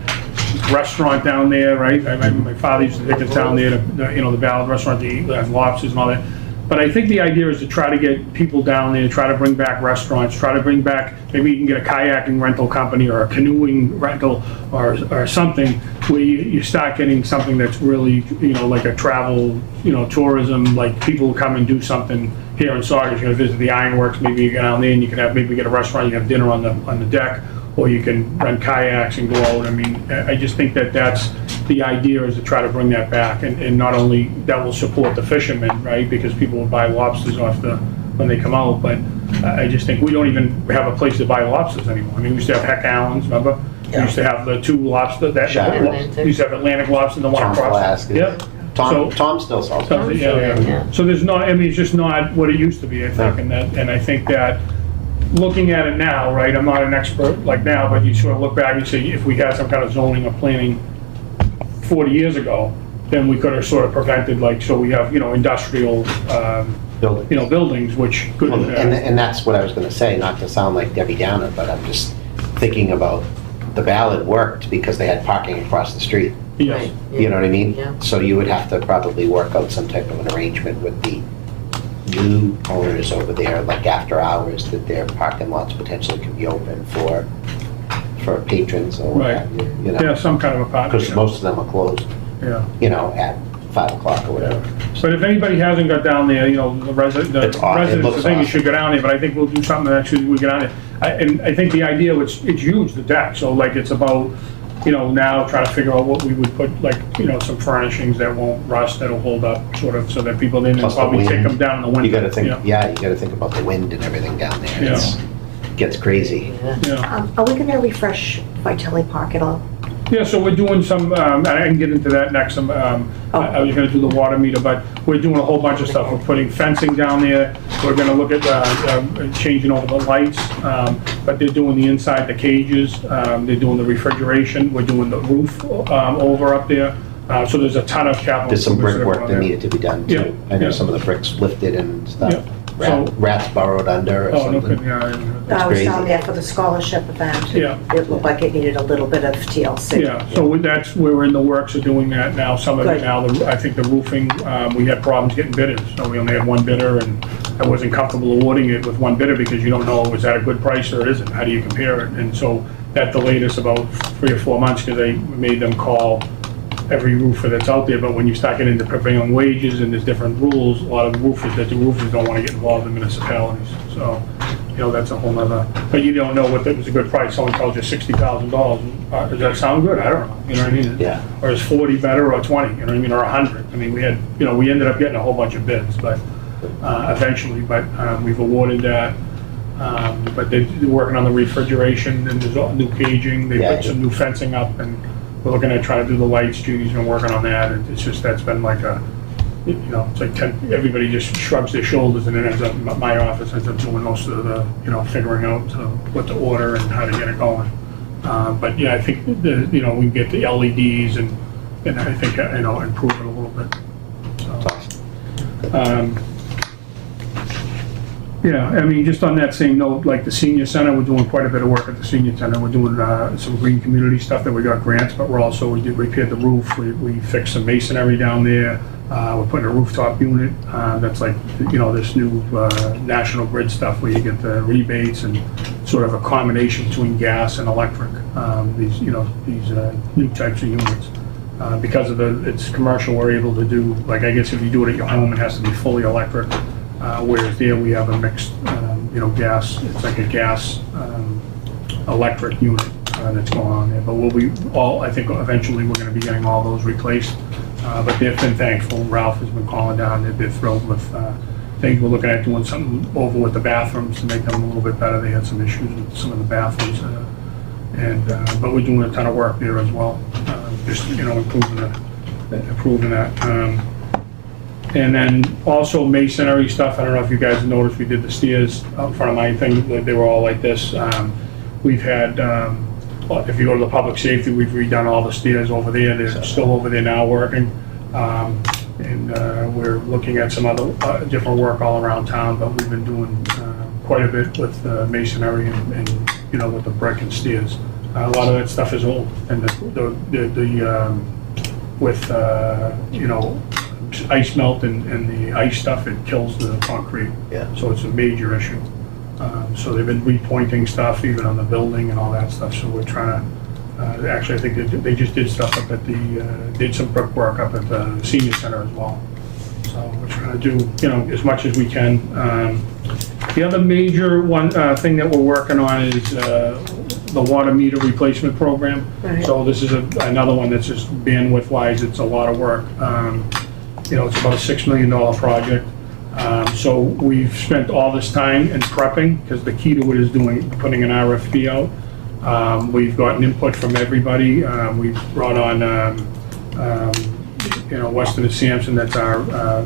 restaurant down there, right? My father used to take us down there to, you know, the Ballard Restaurant to eat lobsters and all that. But I think the idea is to try to get people down there, try to bring back restaurants, try to bring back, maybe you can get a kayaking rental company or a canoeing rental or something where you start getting something that's really, you know, like a travel, you know, tourism, like people come and do something here in Saugus, you're gonna visit the ironworks, maybe you go down there and you can have, maybe get a restaurant, you can have dinner on the deck, or you can rent kayaks and go out. I mean, I just think that that's, the idea is to try to bring that back, and not only that will support the fishermen, right? Because people will buy lobsters when they come out, but I just think we don't even have a place to buy lobsters anymore. I mean, we used to have Heck Allen's, remember? We used to have the 2 lobster, Atlantic. we used to have Atlantic lobster, the one Tom across. Flask. Yeah. So- Tom still sells So, it. yeah. So there's not, I mean, it's just not what it used to be, I think, and I think that, looking at it now, right, I'm not an expert like now, but you sort of look back and say, if we had some kind of zoning or planning 40 years ago, then we could have sort of prevented, like, so we have, you know, industrial, Building. you know, buildings, which could Well, have. and that's what I was gonna say, not to sound like Debbie Downer, but I'm just thinking about the Ballard worked because they had parking across the street. Yes. You know what I mean? Yeah. So you would have to probably work out some type of an arrangement with the new owners over there, like after hours, that their parking lots potentially could be open for patrons or what Right. have you, you Yeah, know? some kind of a Because partnership. most of them are closed, Yeah. you know, at 5 o'clock or whatever. But if anybody hasn't got down there, you know, the It's residents, it the looks thing, you awesome. should go down there, but I think we'll do something that actually we get on there. And I think the idea, it's huge, the deck, so like, it's about, you know, now trying to figure out what we would put, like, you know, some furnishings that won't rust, that'll hold up, sort of, so that people then Plus the probably take wind. them down in the winter. You gotta think, Yeah. yeah, you gotta think about the wind and everything down there. Yeah. It gets crazy. Yeah. Are we gonna refresh Vitelli Park at all? Yeah, so we're doing some, and I can get into that next, I was gonna do the water meter, but we're doing a whole bunch of stuff. We're putting fencing down there, we're gonna look at changing over the lights, but they're doing the inside, the cages, they're doing the refrigeration, we're doing the roof over up there, so there's a ton of capital. There's some improvements brickwork are that going needed to be done Yeah, too. I know yeah. some of the bricks lifted and stuff. Yeah. So- Rats burrowed under or Oh, no something. kidding, yeah. I was crazy. down there for the scholarship event. Yeah. It looked like it needed a little bit of TLC. Yeah, so that's, we're in the works of doing that now, some of it Good. now, I think the roofing, we had problems getting bidders, so we only had one bidder, and I wasn't comfortable awarding it with one bidder, because you don't know, is that a good price or it isn't, how do you compare it? And so that delayed us about 3 or 4 months, because they made them call every roofer that's out there, but when you start getting into prevailing wages and there's different rules, a lot of the roofers don't want to get involved in municipalities, so, you know, that's a whole nother, but you don't know what, it was a good price, someone tells you $60,000, does that sound good? I don't know, you know what I mean? Yeah. Or is 40 better, or 20, you know what I mean, or 100, I mean, we had, you know, we ended up getting a whole bunch of bids, but, eventually, but, we've awarded that, but they're working on the refrigeration, and there's all new caging, they Yeah. put some new fencing up, and we're looking at trying to do the lights. Judy's been working on that, and it's just, that's been like a, you know, it's like everybody just shrugs their shoulders, and it ends up, my office ends up doing most of the, you know, figuring out what to order and how to get it going. But yeah, I think, you know, we can get the LEDs, and I think, you know, improve it a little bit. So, yeah, I mean, just on that same note, like the senior center, we're doing quite a bit of work at the senior center. We're doing some green community stuff that we got grants, but we repaired the roof, we fixed some masonry down there. We're putting a rooftop unit, that's like, this new National Grid stuff where you get the rebates and sort of a combination between gas and electric, these new types of units. Because it's commercial, we're able to do, like, I guess if you do it at your home, it has to be fully electric, whereas there we have a mixed, gas, it's like a gas electric unit that's going on there. But I think eventually we're gonna be getting all those replaced. But they've been thankful. Ralph has been calling down. They've been thrilled with things. We're looking at doing something over with the bathrooms to make them a little bit better. They had some issues with some of the bathrooms. But we're doing a ton of work there as well. Just, improving that. And then also masonry stuff. I don't know if you guys have noticed, we did the stairs out in front of my thing. They were all like this. We've had, if you go to the public safety, we've redone all the stairs over there. They're still over there now working. And we're looking at some other different work all around town, but we've been doing quite a bit with masonry and with the brick and stairs. A lot of that stuff is old, and with ice melt and the ice stuff, it kills the concrete. Yeah. So it's a major issue. So they've been repointing stuff even on the building and all that stuff. So we're trying to, actually I think they just did stuff up at did some brickwork up at the senior center as well. So we're trying to do, as much as we can. The other major thing that we're working on is the water meter replacement program. Right. So this is another one that's just bandwidth-wise, it's a lot of work. It's about a $6 million project. So we've spent all this time in prepping, because the key to it is putting an RFP out. We've gotten input from everybody. We've brought on, Weston and Sampson, that's our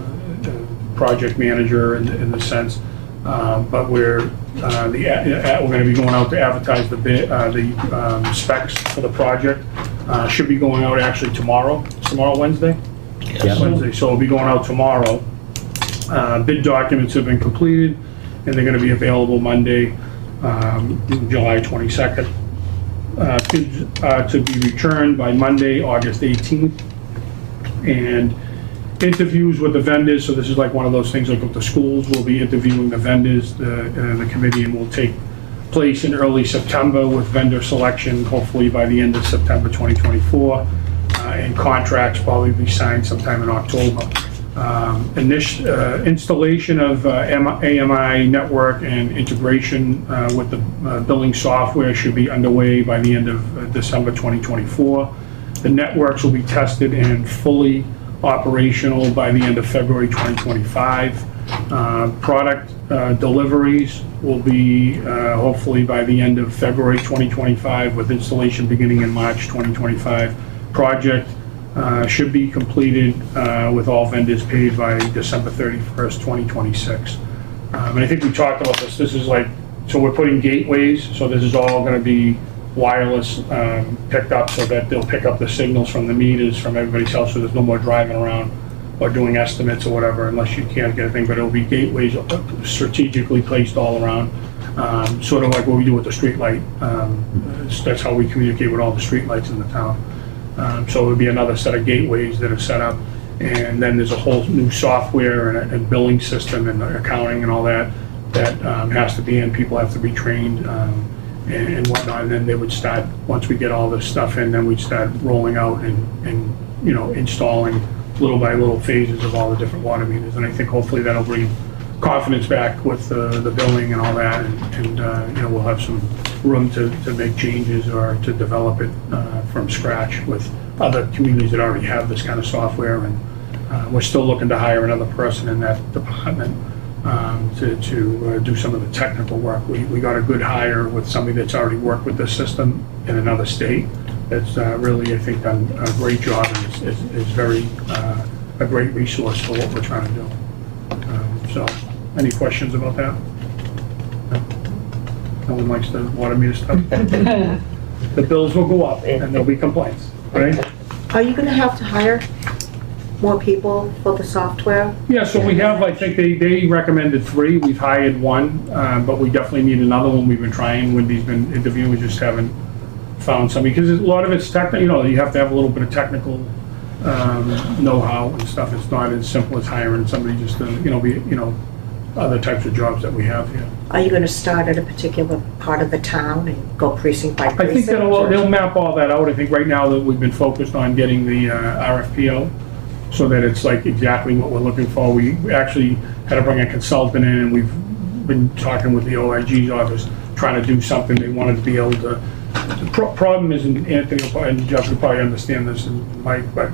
project manager in the sense. But we're going to be going out to advertise the specs for the project. Should be going out actually tomorrow. Tomorrow, Wednesday? Yes. Wednesday. So it'll be going out tomorrow. Bid documents have been completed, and they're going to be available Monday, July 22nd. Bids to be returned by Monday, August 18th. And interviews with the vendors, so this is like one of those things like with the schools, we'll be interviewing the vendors, the committee, and will take place in early September with vendor selection, hopefully by the end of September 2024. And contracts probably be signed sometime in October. Installation of AMI network and integration with the billing software should be underway by the end of December 2024. The networks will be tested and fully operational by the end of February 2025. Product deliveries will be hopefully by the end of February 2025, with installation beginning in March 2025. Project should be completed with all vendors paid by December 31st, 2026. And I think we talked about this. This is like, so we're putting gateways, so this is all going to be wireless picked up, so that they'll pick up the signals from the meters from everybody's else, so there's no more driving around or doing estimates or whatever, unless you can't get a thing. But it'll be gateways strategically placed all around, sort of like what we do with the street light. That's how we communicate with all the street lights in the town. So it would be another set of gateways that are set up, and then there's a whole new software and billing system and accounting and all that has to be in. People have to be trained and whatnot, and then they would start, once we get all this stuff in, then we'd start rolling out and installing little by little phases of all the different water meters. And I think hopefully that'll bring confidence back with the billing and all that, and we'll have some room to make changes or to develop it from scratch with other communities that already have this kind of software. And we're still looking to hire another person in that department to do some of the technical work. We got a good hire with somebody that's already worked with this system in another state. That's really, I think, done a great job and is very a great resource for what we're trying to do. So, any questions about that? No one likes the water meter stuff? The bills will go up and there'll be complaints, right? Are you gonna have to hire more people for the software? Yeah, so we have, I think they recommended 3. We've hired 1, but we definitely need another one. We've been trying. Wendy's been interviewing. We just haven't found somebody, because a lot of it's technical. You have to have a little bit of technical know-how and stuff. It's not as simple as hiring somebody just to, other types of jobs that we have here. Are you gonna start at a particular part of the town and go precinct by I think precinct? they'll map all that out. I think right now that we've been focused on getting the RFP out so that it's like exactly what we're looking for. We actually had to bring a consultant in, and we've been talking with the OIG's office, trying to do something. They wanted to be able to, the problem is, and Anthony and Jeff will probably understand this, and Mike, but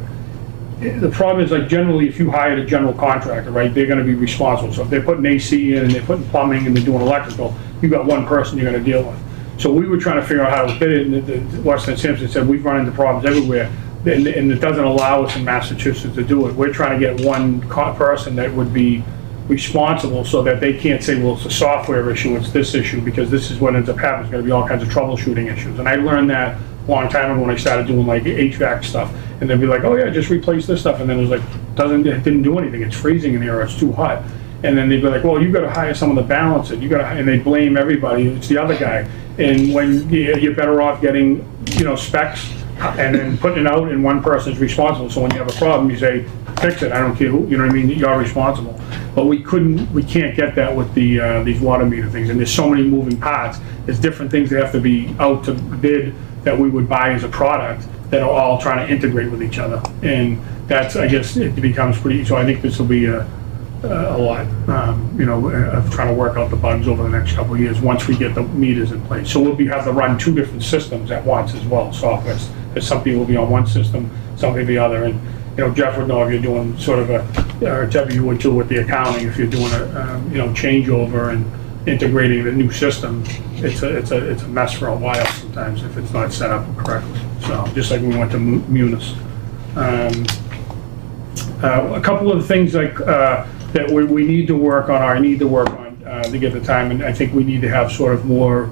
the problem is, like, generally, if you hired a general contractor, right, they're gonna be responsible. So if they're putting AC in and they're putting plumbing and they're doing electrical, you've got one person you're gonna deal with. So we were trying to figure out how to fit it, and the Weston Sampson said, we've run into problems everywhere, and it doesn't allow us in Massachusetts to do it. We're trying to get one person that would be responsible so that they can't say, well, it's a software issue, it's this issue, because this is what ends up happening. It's gonna be all kinds of troubleshooting issues. And I learned that a long time ago when I started doing like HVAC stuff. And they'd be like, oh yeah, just replace this stuff. And then it was like, it didn't do anything. It's freezing in here, or it's too hot. And then they'd be like, well, you gotta hire someone to balance it. And they blame everybody. It's the other guy. And when you're better off getting, specs and then putting it out, and one person's responsible. So when you have a problem, you say, fix it. I don't care who, you know what I mean? You're responsible. But we can't get that with these water meter things. And there's so many moving parts. There's different things that have to be out to bid that we would buy as a product that are all trying to integrate with each other. And that's, I guess, it becomes pretty, so I think this will be a lot, of trying to work out the bugs over the next couple of years once we get the meters in place. So we'll have to run 2 different systems at once as well, software. Because some people will be on one system, some will be the other. And, Jeff would know if you're doing sort of or Debbie would too with the accounting, if you're doing a, changeover and integrating the new system, it's a mess for a while sometimes if it's not set up correctly. So just like we went to Munis. A couple of things like that we need to work on, or I need to work on to get the time, and I think we need to have sort of more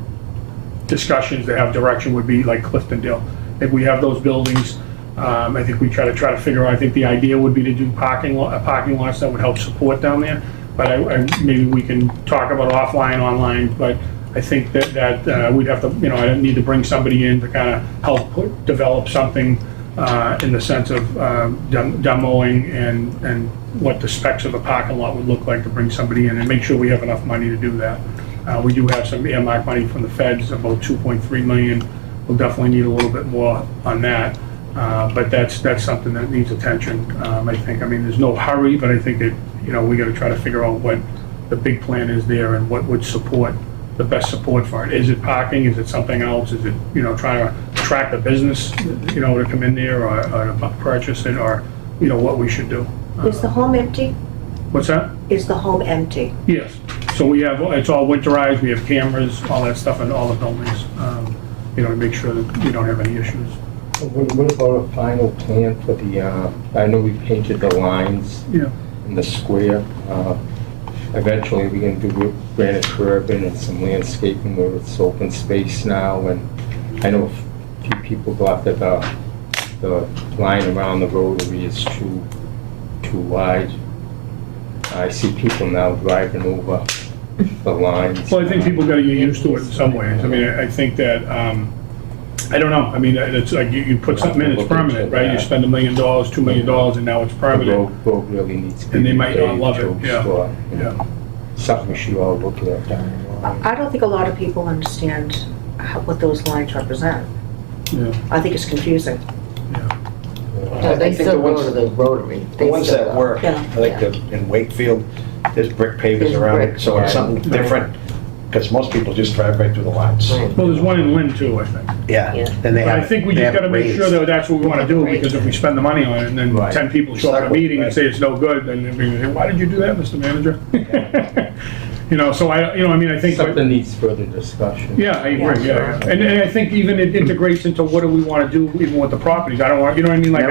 discussions that have direction, would be like Cliftondale. If we have those buildings, I think we try to figure out, I think the idea would be to do parking lots that would help support down there. But maybe we can talk about offline, online, but I think that we'd have to, I need to bring somebody in to kind of help develop something in the sense of demoing and what the specs of a parking lot would look like, to bring somebody in and make sure we have enough money to do that. We do have some earmark money from the feds, about 2.3 million. We'll definitely need a little bit more on that. But that's something that needs attention, I think. I mean, there's no hurry, but I think that, we got to try to figure out what the big plan is there and what would support, the best support for it. Is it parking? Is it something else? Is it, trying to attract a business, to come in there or to purchase it, or, what we should do. Is the home empty? What's that? Is the home empty? Yes. So we have, it's all winterized, we have cameras, all that stuff in all the buildings, to make sure that we don't have any issues. What about a final plan for the, I know we painted the lines in the square. Eventually we're gonna do granite curbing and some landscaping where it's open space now. And I know a few people thought that the line around the rotary is too wide. I see people now driving over the lines. Well, I think people gotta get used to it in some ways. I mean, I think that, I don't know. I mean, it's like you put something in, it's permanent, right? You spend $1 million, $2 million, and now it's permanent. The road really needs to be. And they might not love it, repaved, yeah. so, Yeah. Something we should all look at down the line. I don't think a lot of people understand what those lines represent. Yeah. I think it's confusing. No, they I think still the go ones- to the rotary. The ones that work, Yeah. I like in Wakefield, there's brick pavers There's around brick, it, so it's yeah. something different, because most people just drive right through the lines. Right. Well, there's one in Lynn too, I think. Yeah. Yeah. And they But have, I think we they just have gotta make sure raised. that that's what we wanna do, because if we spend the money on it, and then Right. 10 people show up at a meeting and say it's no good, then we say, why did you do that, Mr. Manager? So I think. Something needs further discussion. Yeah, I agree, yeah. And I think even it integrates into what do we wanna do even with the properties. I don't want, you know what I mean? I Like,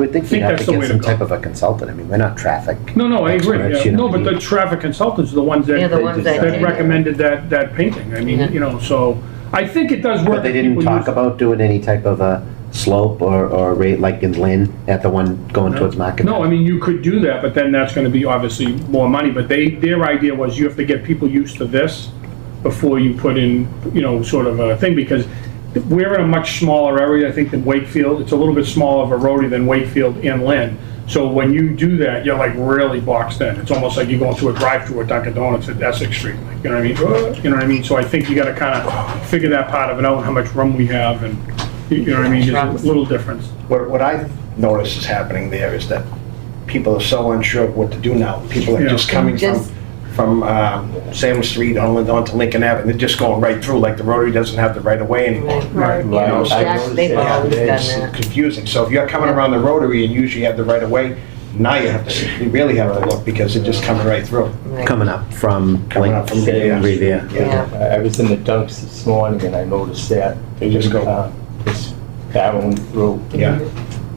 would think think you'd have that's to the get way some to go. type of a consultant. I mean, we're not traffic. No, I agree, experts, yeah. you know No, what I but the mean? traffic consultants are the ones that. Yeah, the ones that that did it. recommended that painting. I mean, Yeah. so I think it does work. But they if didn't people talk use it. about doing any type of a slope or rate like in Lynn at the one going towards Market. No, I mean, you could do that, but then that's gonna be obviously more money, but their idea was you have to get people used to this before you put in, sort of a thing, because we're in a much smaller area, I think, than Wakefield. It's a little bit smaller of a roadie than Wakefield and Lynn. So when you do that, you're like really boxed in. It's almost like you're going through a drive-through at Dunkin' Donuts at Essex Street. Like, you know what I mean? You know what I mean? So I think you gotta kind of figure that part of it out, and how much room we have, and, you know what I mean? There's a little difference. What I've noticed is happening there is that people are so unsure of what to do now. People are Yeah. just coming Just- from Salem Street onto Lincoln Ave, and they're just going right through, like the rotary doesn't have the right of way anymore. Right. You know, so Exactly. They've always done it's that. confusing. So if you're coming around the rotary and usually have the right of way, now you have to, you really have to look because they're just coming right through. Right. Coming up from Coming up from Lincoln Revere. Revere. Yeah. I was in the dumps this morning and I noticed that. They just go. Just barreling through. Yeah.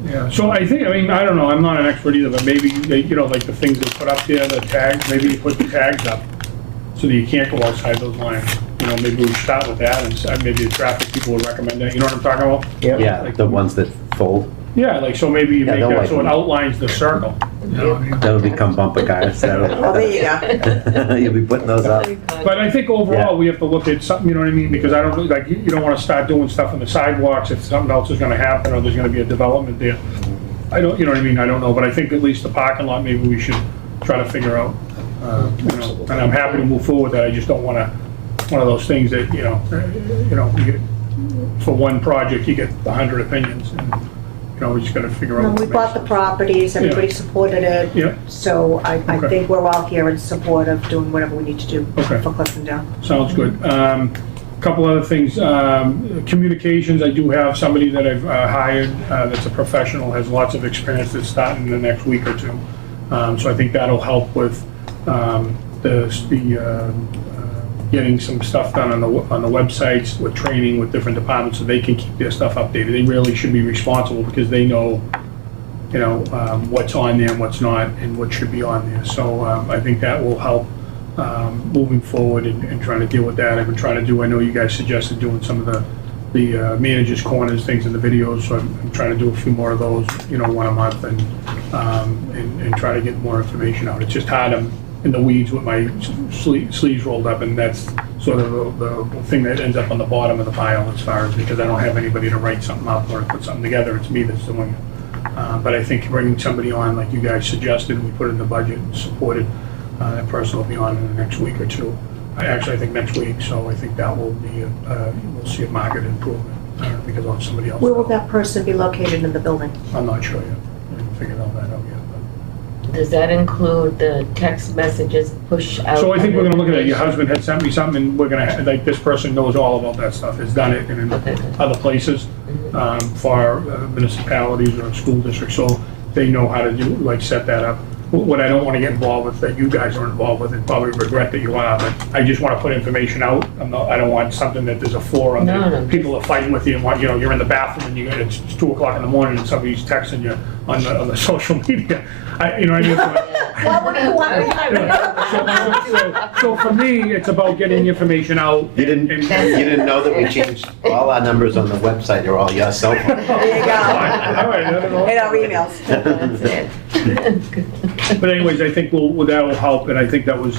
Yeah, so I think, I mean, I don't know, I'm not an expert either, but maybe, they, you know, like the things they put up there, the tags, maybe you put the tags up so that you can't go outside those lines. You know, maybe we start with that, and maybe the traffic people would recommend that, you know what I'm talking about? Yeah, the ones that fold. Yeah, like, so maybe you Yeah, make they'll that like so it them. outlines the circle. You know what I mean? That'll become bumper cars. Oh, there you go. You'll be putting those up. But I think overall, Yeah. we have to look at something, you know what I mean? Because I don't, really- like, you don't want to start doing stuff on the sidewalks if something else is going to happen or there's going to be a development there. I don't, you know what I mean? I don't know, but I think at least the parking lot, maybe we should try to figure out. You know, and I'm happy to move forward with that. I just don't want to, one of those things that, you get, for one project, you get 100 opinions. And, you know, we just got to figure out. No, what we makes bought the sense. properties, everybody supported it. Yeah. So I Okay. think we're all here in support of doing whatever we need to do Okay. for Clifton. Sounds good. Couple other things, communications, I do have somebody that I've hired that's a professional, has lots of experience that's starting in the next week or two. So I think that'll help with getting some stuff done on the websites, with training with different departments so they can keep their stuff updated. They really should be responsible because they know, what's on there and what's not and what should be on there. So I think that will help moving forward and trying to deal with that. I've been trying to do, I know you guys suggested doing some of the managers' corners, things in the videos, so I'm trying to do a few more of those, one a month and try to get more information out. It's just hard, I'm in the weeds with my sleeves rolled up, and that's sort of the thing that ends up on the bottom of the pile as far as, because I don't have anybody to write something up or put something together, it's me that's doing it. But I think bringing somebody on, like you guys suggested, we put it in the budget and supported, that person will be on in the next week or two. I think next week, so I think that will be, we'll see a market improvement, because of somebody else. Where will that person be located in the building? I'm not sure yet, I haven't figured all that out yet. Does that include the text messages push out? So I think we're gonna look at it, your husband had sent me something, and we're gonna, like, this person knows all about that stuff, has done it in Okay. other places, for municipalities or school districts, so they know how to do, like, set that up. What I don't wanna get involved with, that you guys are involved with, and probably regret that you are, but I just wanna put information out. I don't want something that there's a forum, No. that people are fighting with you, and you're in the bathroom, and it's 2:00 in the morning, and somebody's texting you on the social media. You know what I mean? Well, what do you want? So for me, it's about getting information out. You didn't know that we changed all our numbers on the website, they're all your cell phone. There you go. All right, I don't know. In our emails. That's it. But anyways, I think that will help, and I think that was,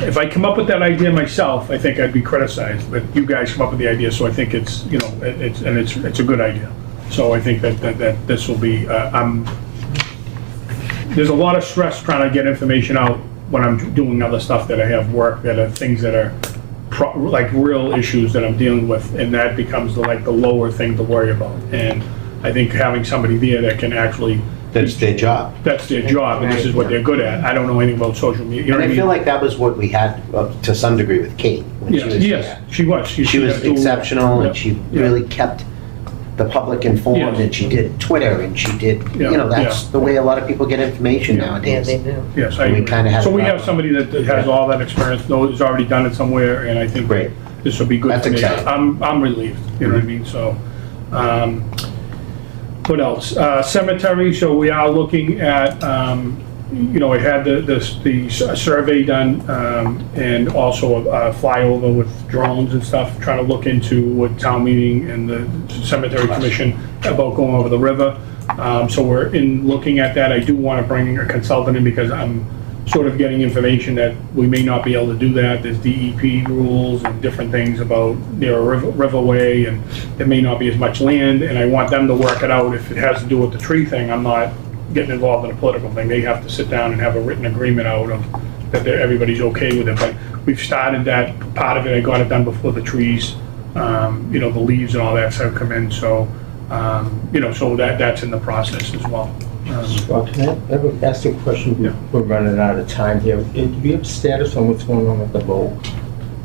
if I come up with that idea myself, I think I'd be criticized, but you guys come up with the idea, so I think it's, it's a good idea. So I think that this will be, there's a lot of stress trying to get information out when I'm doing other stuff that I have work, that are things that are like real issues that I'm dealing with, and that becomes the lower thing to worry about. And I think having somebody there that can actually, That's their job. that's their job, and this is what they're good at. I don't know anything about social media, you know And what I I feel mean? like that was what we had to some degree with Kate when she was Yes, here. she was. She was had to- exceptional, Yep. and she Yeah. really kept the public informed, Yes. and she did Twitter, and she did, Yeah, that's yeah. the way a lot of people get information Yeah. Yeah, nowadays. they do. Yes, I And we agree. kinda had So a we have problem. somebody that has all that experience, has already done it somewhere, and I think Great. this will be good That's for me. exciting. I'm relieved, you know what I mean? So, what else? Cemetery, so we are looking at, I had the survey done, and also a flyover with drones and stuff, trying to look into what town meeting and the cemetery commission about going over the river. So we're looking at that. I do want to bring a consultant in because sort of getting information that we may not be able to do that. There's DEP rules and different things about, a riverway, and there may not be as much land, and I want them to work it out. If it has to do with the tree thing, I'm not getting involved in a political thing. They have to sit down and have a written agreement out of that everybody's okay with it. But we've started that part of it. I got it done before the trees, the leaves and all that have come in. So, so that's in the process as well. Well, can I ever ask a question? Yeah. We're running out of time here. Do we have status on what's going on with the vote?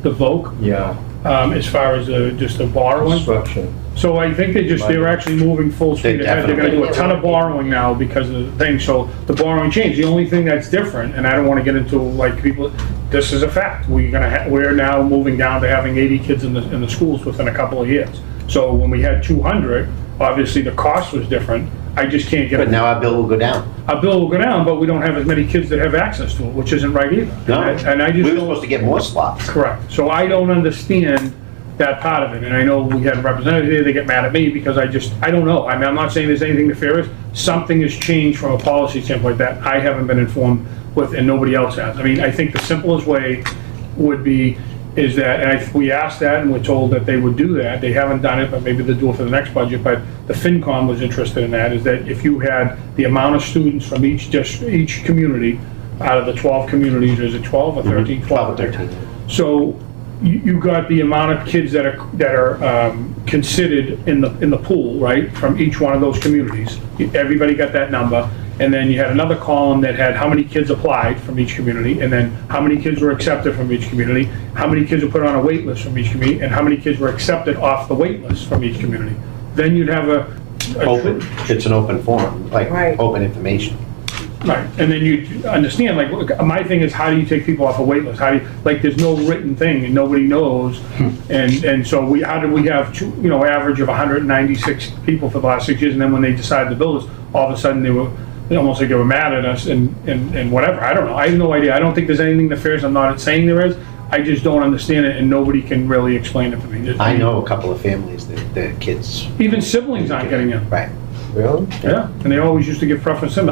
The Voc, Yeah, as far as just the borrowing. construction. So I think they're actually moving full speed ahead. They're gonna do a ton of borrowing now because of the thing, so the borrowing changed. The only thing that's different, and I don't wanna get into like people, this is a fact. We're now moving down to having 80 kids in the schools within a couple of years. So when we had 200, obviously the cost was different. I just can't get it. But now our bill will go down. Our bill will go down, but we don't have as many kids that have access to it, which isn't right either. No, And I we just were don't. supposed to get more slots. Correct. So I don't understand that part of it. And I know we had a representative here, they get mad at me because I don't know. I mean, I'm not saying there's anything nefarious. Something has changed from a policy standpoint that I haven't been informed with and nobody else has. I mean, I think the simplest way would be is that, and we asked that and we're told that they would do that. They haven't done it, but maybe they'll do it for the next budget. But the FinCom was interested in that, is that if you had the amount of students from each community, out of the 12 communities, is it 12 or 13? 12 or 13. So you got the amount of kids that are considered in the pool, right, from each one of those communities. Everybody got that number. And then you had another column that had how many kids applied from each community, and then how many kids were accepted from each community, how many kids were put on a wait list from each community, and how many kids were accepted off the wait list from each community. Then you'd have Open, it's an open forum, like Right. open information. Right, and then you understand, like, look, my thing is, how do you take people off a wait list? How do you, like, there's no written thing and nobody knows. And so how did we have, average of 196 people for the last 6 years, and then when they decided to build us, all of a sudden almost like they were mad at us and whatever. I don't know. I have no idea. I don't think there's anything nefarious. I'm not saying there is. I just don't understand it, and nobody can really explain it to me. I know a couple of families that their kids. Even siblings aren't getting in. Right. Really? Yeah, and they always used to give preference to them.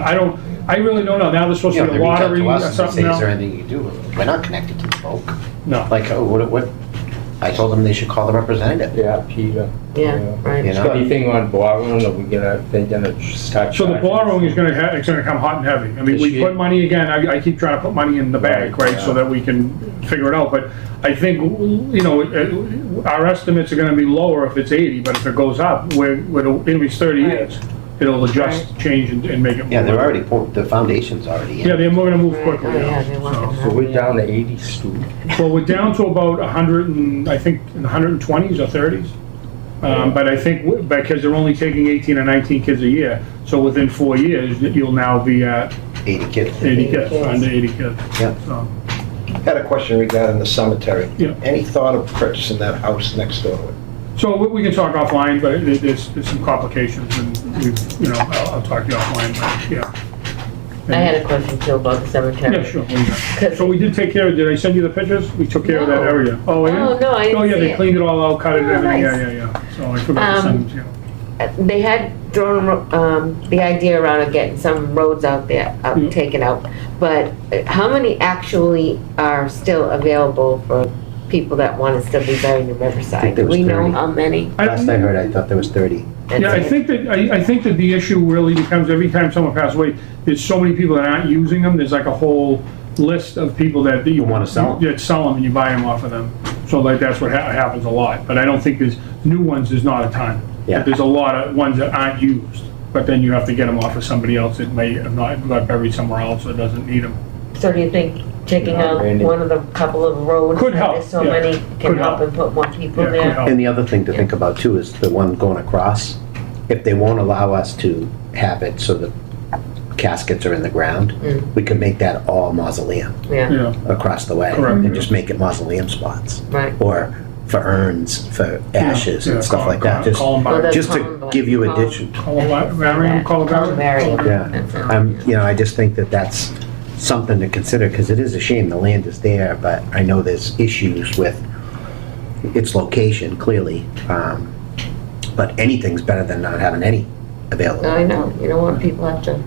I really don't know. Now there's supposed to be a lottery or Say, something is there now. anything you do? We're not connected to the folk. No. Like, what? I told them they should call the representative. Yeah, Peter. Yeah, right. You know? Anything on borrowing, or they're gonna start So the charging? borrowing is it's gonna come hot and heavy. I mean, This we year? put money again, I keep trying to put money in the bag, right, so Yeah. that we can figure it out. But I think, our estimates are gonna be lower if it's 80, but if it goes up, it'll be 30 years. It'll adjust, change, and make it more. Yeah, the foundation's already in. Yeah, they're gonna move Right. quickly. Oh, yeah, now, they want so. them So we're down to 80 students. Well, we're down to about 100 and, I think, in the 120s or 30s. But I think, because they're only taking 18 or 19 kids a year, so within 4 years, you'll now be at 80 kids. 80 kids, kids. under 80 kids. Yeah. So, Had a question regarding the cemetery. Yeah. Any thought of purchasing that house next door to it? So we can talk offline, but there's some complications, and I'll talk to you offline, but, yeah. I had a question too about the cemetery. Yeah, sure. What do you got? So we did take care of, did I send you the pictures? We took care of that No. area. Oh, yeah? Oh, no, I didn't Oh, yeah, see they it. cleaned it all out, cut it, Oh, everything, nice. yeah. So I forgot to send them to you. They had thrown the idea around of getting some roads out there, Yeah. taken out. But how many actually are still available for people that want to still be buried in I think Riverside? there Do was we know 30. how many? Last I heard, I thought there was 30. That's Yeah, I it? think that the issue really becomes every time someone passes away, there's so many people that aren't using them, there's like a whole list of people that you Who wanna sell 'em. Yeah, sell them and you buy them off of them. So like, that's what happens a lot, but I don't think there's, new ones, there's not a ton. Yeah. But there's a lot of ones that aren't used, but then you have to get them off of somebody else that may have not got buried somewhere else or doesn't need them. So do you think taking Yeah, out Randy. one of the couple of roads? Could help, There's so yeah. many, can Could help help. and put more people Yeah, could there? help. And the other thing to think about too is the one going across. If they won't allow us to have it so the caskets are in the ground, we could make that all mausoleum Yeah, Yeah, across the way. Correct. And just make it mausoleum spots. right. Or for urns, for ashes Yeah, and stuff like that. Just Well, Columbine. that's just to Columbine. give you addition. Columbarium. Columbarium. Yeah, That's it. I just think that that's something to consider, because it is a shame, the land is there, but I know there's issues with its location, clearly. But anything's better than not having any available. I know, you don't want people have to,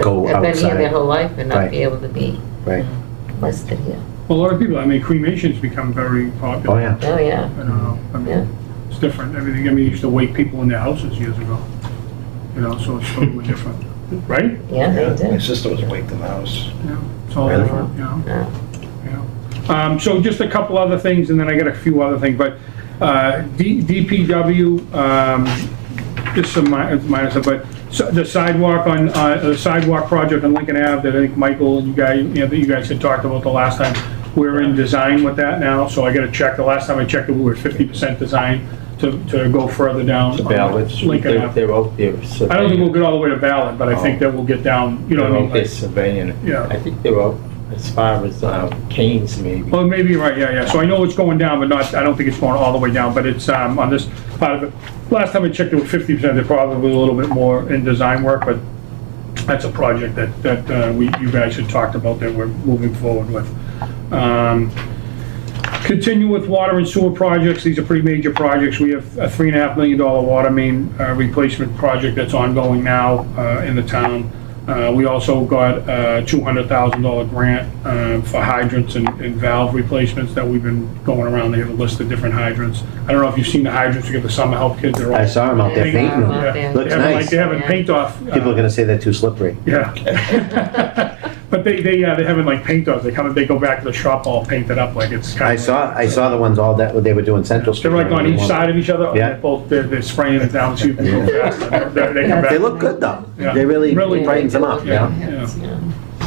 Go have been here outside. their whole life and not Right. be able to be right. listed here. Well, a lot of people, I mean, cremation's become very popular. Oh, yeah. Oh, yeah. I don't know, I Yeah. mean, it's different, everything, I mean, you used to wake people in their houses years ago, you know, so it's totally different, right? Yeah, they My did. sister was awake in the house. Yeah, it's all Really? different, you know? Yeah. So just a couple other things, and then I got a few other things, but DPW, just some minor stuff, but the sidewalk on, the sidewalk project on Lincoln Ave that I think Michael and you guys, you know, that you guys had talked about the last time, we're in design with that now, so I gotta check, the last time I checked it, we were 50% design to go further down. The on ballots, Lincoln Ave. they're out there surveying. I don't think we'll get all the way to ballot, but I think that we'll get down, you know what I They're mean? out there like- surveying it. Yeah. I think they're out as far as Canes maybe. Well, maybe you're right, yeah. So I know it's going down, but not, I don't think it's going all the way down, but it's on this part of it. Last time I checked, it was 50%, they're probably a little bit more in design work, but that's a project that you guys had talked about that we're moving forward with. Continue with water and sewer projects. These are pretty major projects. We have a $3.5 million water main replacement project that's ongoing now in the town. We also got a $200,000 grant for hydrants and valve replacements that we've been going around. They have a list of different hydrants. I don't know if you've seen the hydrants we give the summer help kids. They're all I saw them out there painted. painting Out them. there. Looks They haven't, nice. they haven't paint off. People are gonna say they're too slippery. Yeah. But they haven't like paint offs. They go back to the shop all painted up like it's kind of. I saw the ones all that, they were doing Central Street. They're like on each side of each other. Yeah. They're spraying it down so you can go faster. They come back. They look good though. Yeah. They really Really brightens them up, Yeah, yeah. yeah.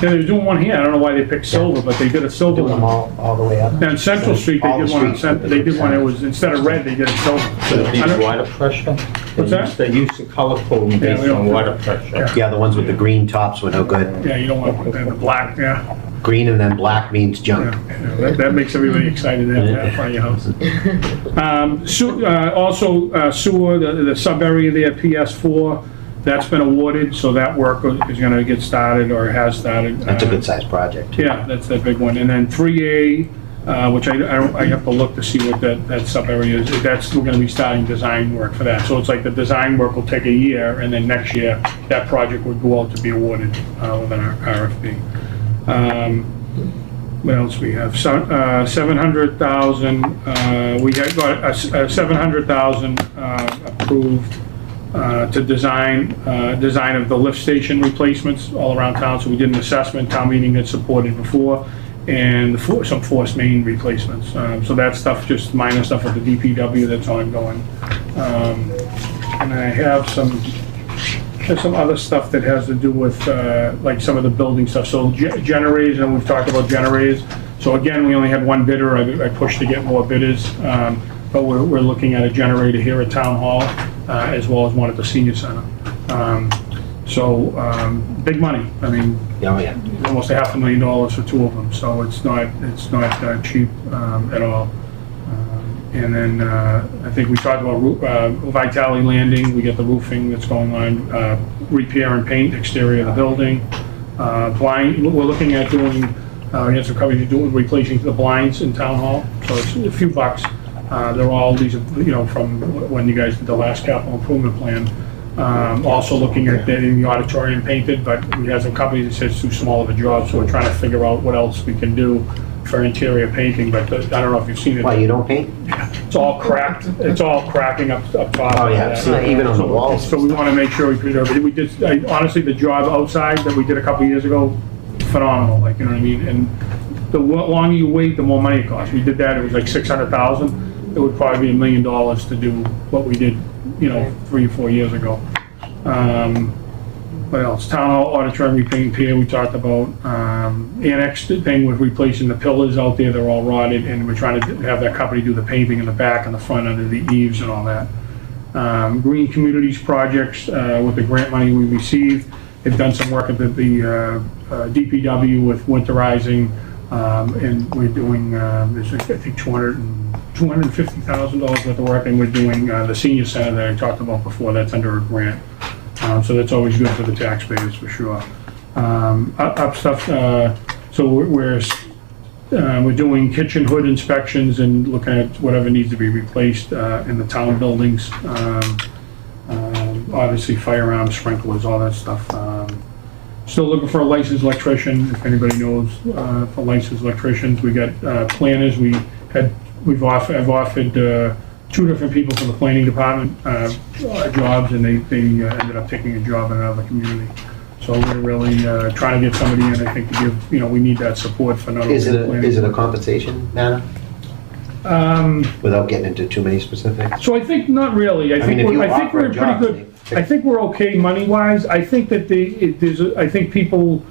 Yeah, they were doing one here. I don't know why they picked silver, but they did a silver Do them one. all the way up. Now, on Central Street, they All the did one, streets. they did one, it was, instead of red, they did it silver. So I these don't- water pressure? What's that? They used to color code them Yeah, we based don't- on water pressure. Yeah, the ones with the green tops were no good. Yeah, you don't want the black, yeah. Green and then black means junk. Yeah, that makes everybody excited to have that in front of your house. Also, sewer, the sub-area there, PS4, that's been awarded, so that work is gonna get started or has started. That's a good sized project. Yeah, that's that big one. And then 3A, which I have to look to see what that sub-area is. That's, we're gonna be starting design work for that. So it's like the design work will take a year, and then next year, that project would go out to be awarded with an RFP. What else we have? 700,000, we got 700,000 approved to design of the lift station replacements all around town. So we did an assessment, town meeting had supported before, and some force main replacements. So that stuff, just minor stuff at the DPW that's ongoing. And I have there's some other stuff that has to do with like some of the building stuff. So generators, and we've talked about generators. So again, we only had one bidder. I pushed to get more bidders. But we're looking at a generator here at Town Hall, as well as one at the Senior Center. Big money. I mean, Oh, yeah. almost $500,000 for two of them, so it's not cheap at all. And then I think we talked about Vitale Landing. We got the roofing that's going on, repair and paint exterior of the building. Blind, we're looking at doing, we had some companies doing replacing the blinds in Town Hall, so it's a few bucks. They're all these, you know, from when you guys did the last capital improvement plan. Also looking at getting the auditorium painted, but we have some companies that said it's too small of a job, so we're trying to figure out what else we can do for interior painting, but I don't know if you've seen it. Why, you don't paint? It's all cracked, it's all cracking up top. Oh, yeah, of so that. even on the So- walls. So we want to make sure we preserve it. We did, honestly, the job outside that we did a couple years ago, phenomenal, like, you know what I mean? And the longer you wait, the more money it costs. We did that, it was like 600,000. It would probably be $1 million to do what we did, you know, 3 or 4 years ago. What else? Town Hall auditorium repaint here, we talked about. Annex thing with replacing the pillars out there, they're all rotted, and we're trying to have that company do the paving in the back and the front under the eaves and all that. Green Communities projects, with the grant money we received, they've done some work at the DPW with winterizing, and we're doing, there's I think $250,000 worth of work, and we're doing the senior center that I talked about before, that's under a grant. So that's always good for the taxpayers, for sure. Up stuff, so we're doing kitchen hood inspections and looking at whatever needs to be replaced in the town obviously fire alarm sprinklers, all that stuff. Still looking for a licensed electrician, if anybody knows, for licensed electricians. We got planners, I've offered 2 different people from the planning department jobs, and they ended up taking a job in another community. So we're really trying to get somebody in, I think, to give, we need that support for not only Is the planning. it a compensation matter? Without getting into too many specifics? So I think not really. I think if you we're offer a in pretty job, good. I think we're okay money-wise. I think that I think people,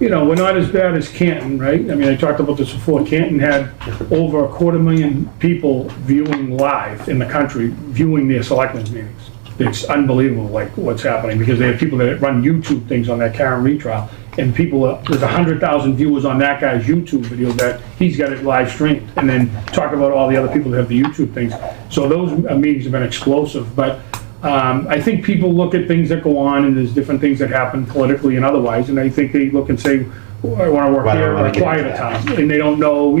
we're not as bad as Canton, right? I mean, I talked about this before. Canton had over 250,000 people viewing live in the country, viewing their selectmen's meetings. It's unbelievable, like, what's happening, because they have people that run YouTube things on that Karen retrial, and there's 100,000 viewers on that guy's YouTube video that he's got it live streamed, and then talk about all the other people that have the YouTube things. So those meetings have been explosive, but I think people look at things that go on, and there's different things that happen politically and otherwise, and I think they look and say, I want to work Why don't here I or a get into quieter that? town, and they don't know,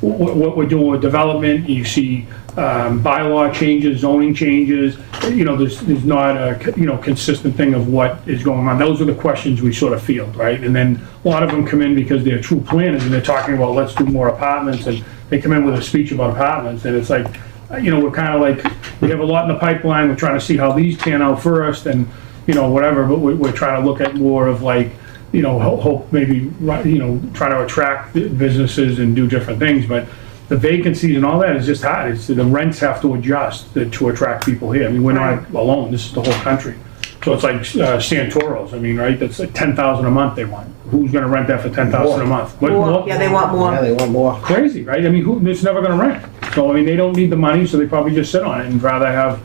what we're doing with development. You see bylaw changes, zoning changes, there's not a, consistent thing of what is going on. Those are the questions we sort of field, right? And then a lot of them come in because they're true planners, and they're talking about, let's do more apartments, and they come in with a speech about apartments, and it's like, we're kind of like, we have a lot in the pipeline, we're trying to see how these pan out first, and, whatever, but we're trying to look at more of like, hope maybe, trying to attract businesses and do different things, but the vacancies and all that is just hard. The rents have to adjust to attract people here. I mean, we're not alone, this is the whole country. So it's like Santoros, I mean, right, that's like 10,000 a month they want. Who's gonna rent that for 10,000 a month? What, More. Yeah, they want more. Yeah, they want more. Crazy, right? I mean, it's never gonna rent. So, I mean, they don't need the money, so they probably just sit on it and rather have,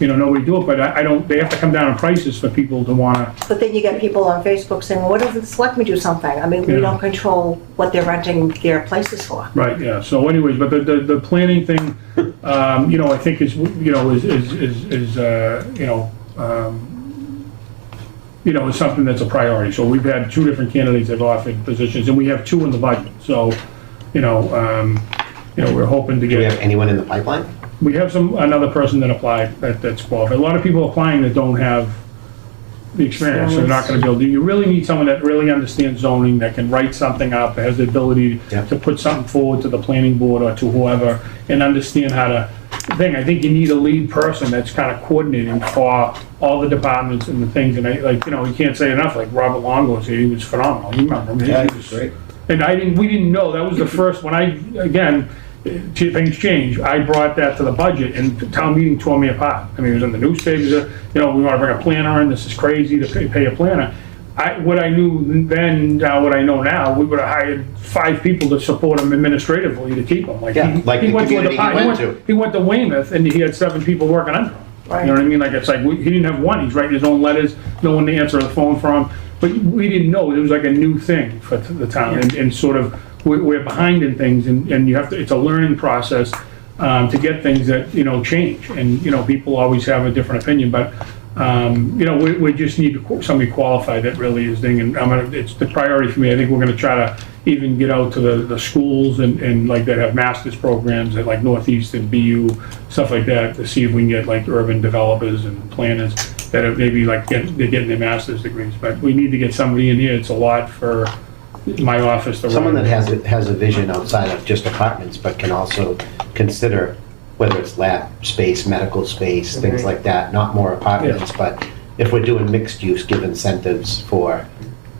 nobody do it, but they have to come down in prices for people to wanna, But then you get people on Facebook saying, well, what if the selectmen do something? I mean, we Yeah. don't control what they're renting their places for. right, yeah. So anyways, but the planning thing, I think is, is something that's a priority. So we've had 2 different candidates that have offered positions, and we have 2 in the budget. So, we're hoping to Do we have get, anyone in the pipeline? we have another person that applied that's qualified. A lot of people applying that don't have the experience, so they're not gonna be able to. You really need someone that really understands zoning, that can write something up, that has the ability Yep. to put something forward to the planning board or to whoever, and understand how to, I think you need a lead person that's kind of coordinating for all the departments and the things, and you can't say enough, like Robert Longo was here, he was phenomenal, you remember him? Yeah, it's great. And we didn't know, that was the first, things change, I brought that to the budget, and the town meeting tore me apart. I mean, it was in the newspapers, we want to bring a planner in, this is crazy to pay a planner. What I knew then, what I know now, we would have hired 5 people to support him administratively to keep him. Yeah, like the community he went to. He went to Weymouth, and he had 7 people working under him. You know what I mean? Like, it's like, he didn't have one, he's writing his own letters, no one to answer the phone for him. But we didn't know, it was like a new thing for the town, and sort of, we're behind in things, and you have to, it's a learning process to get things that, change. And, people always have a different opinion, but, we just need somebody qualified that really is thing, and it's the priority for me. I think we're gonna try to even get out to the schools and like that have master's programs at like Northeast and BU, stuff like that, to see if we can get like urban developers and planners that are maybe like they're getting their master's degrees. But we need to get somebody in here. It's a lot for my office to run. Someone that has a vision outside of just apartments, but can also consider whether it's lab space, medical space, things like that, not more apartments, but if we're doing mixed use, give incentives for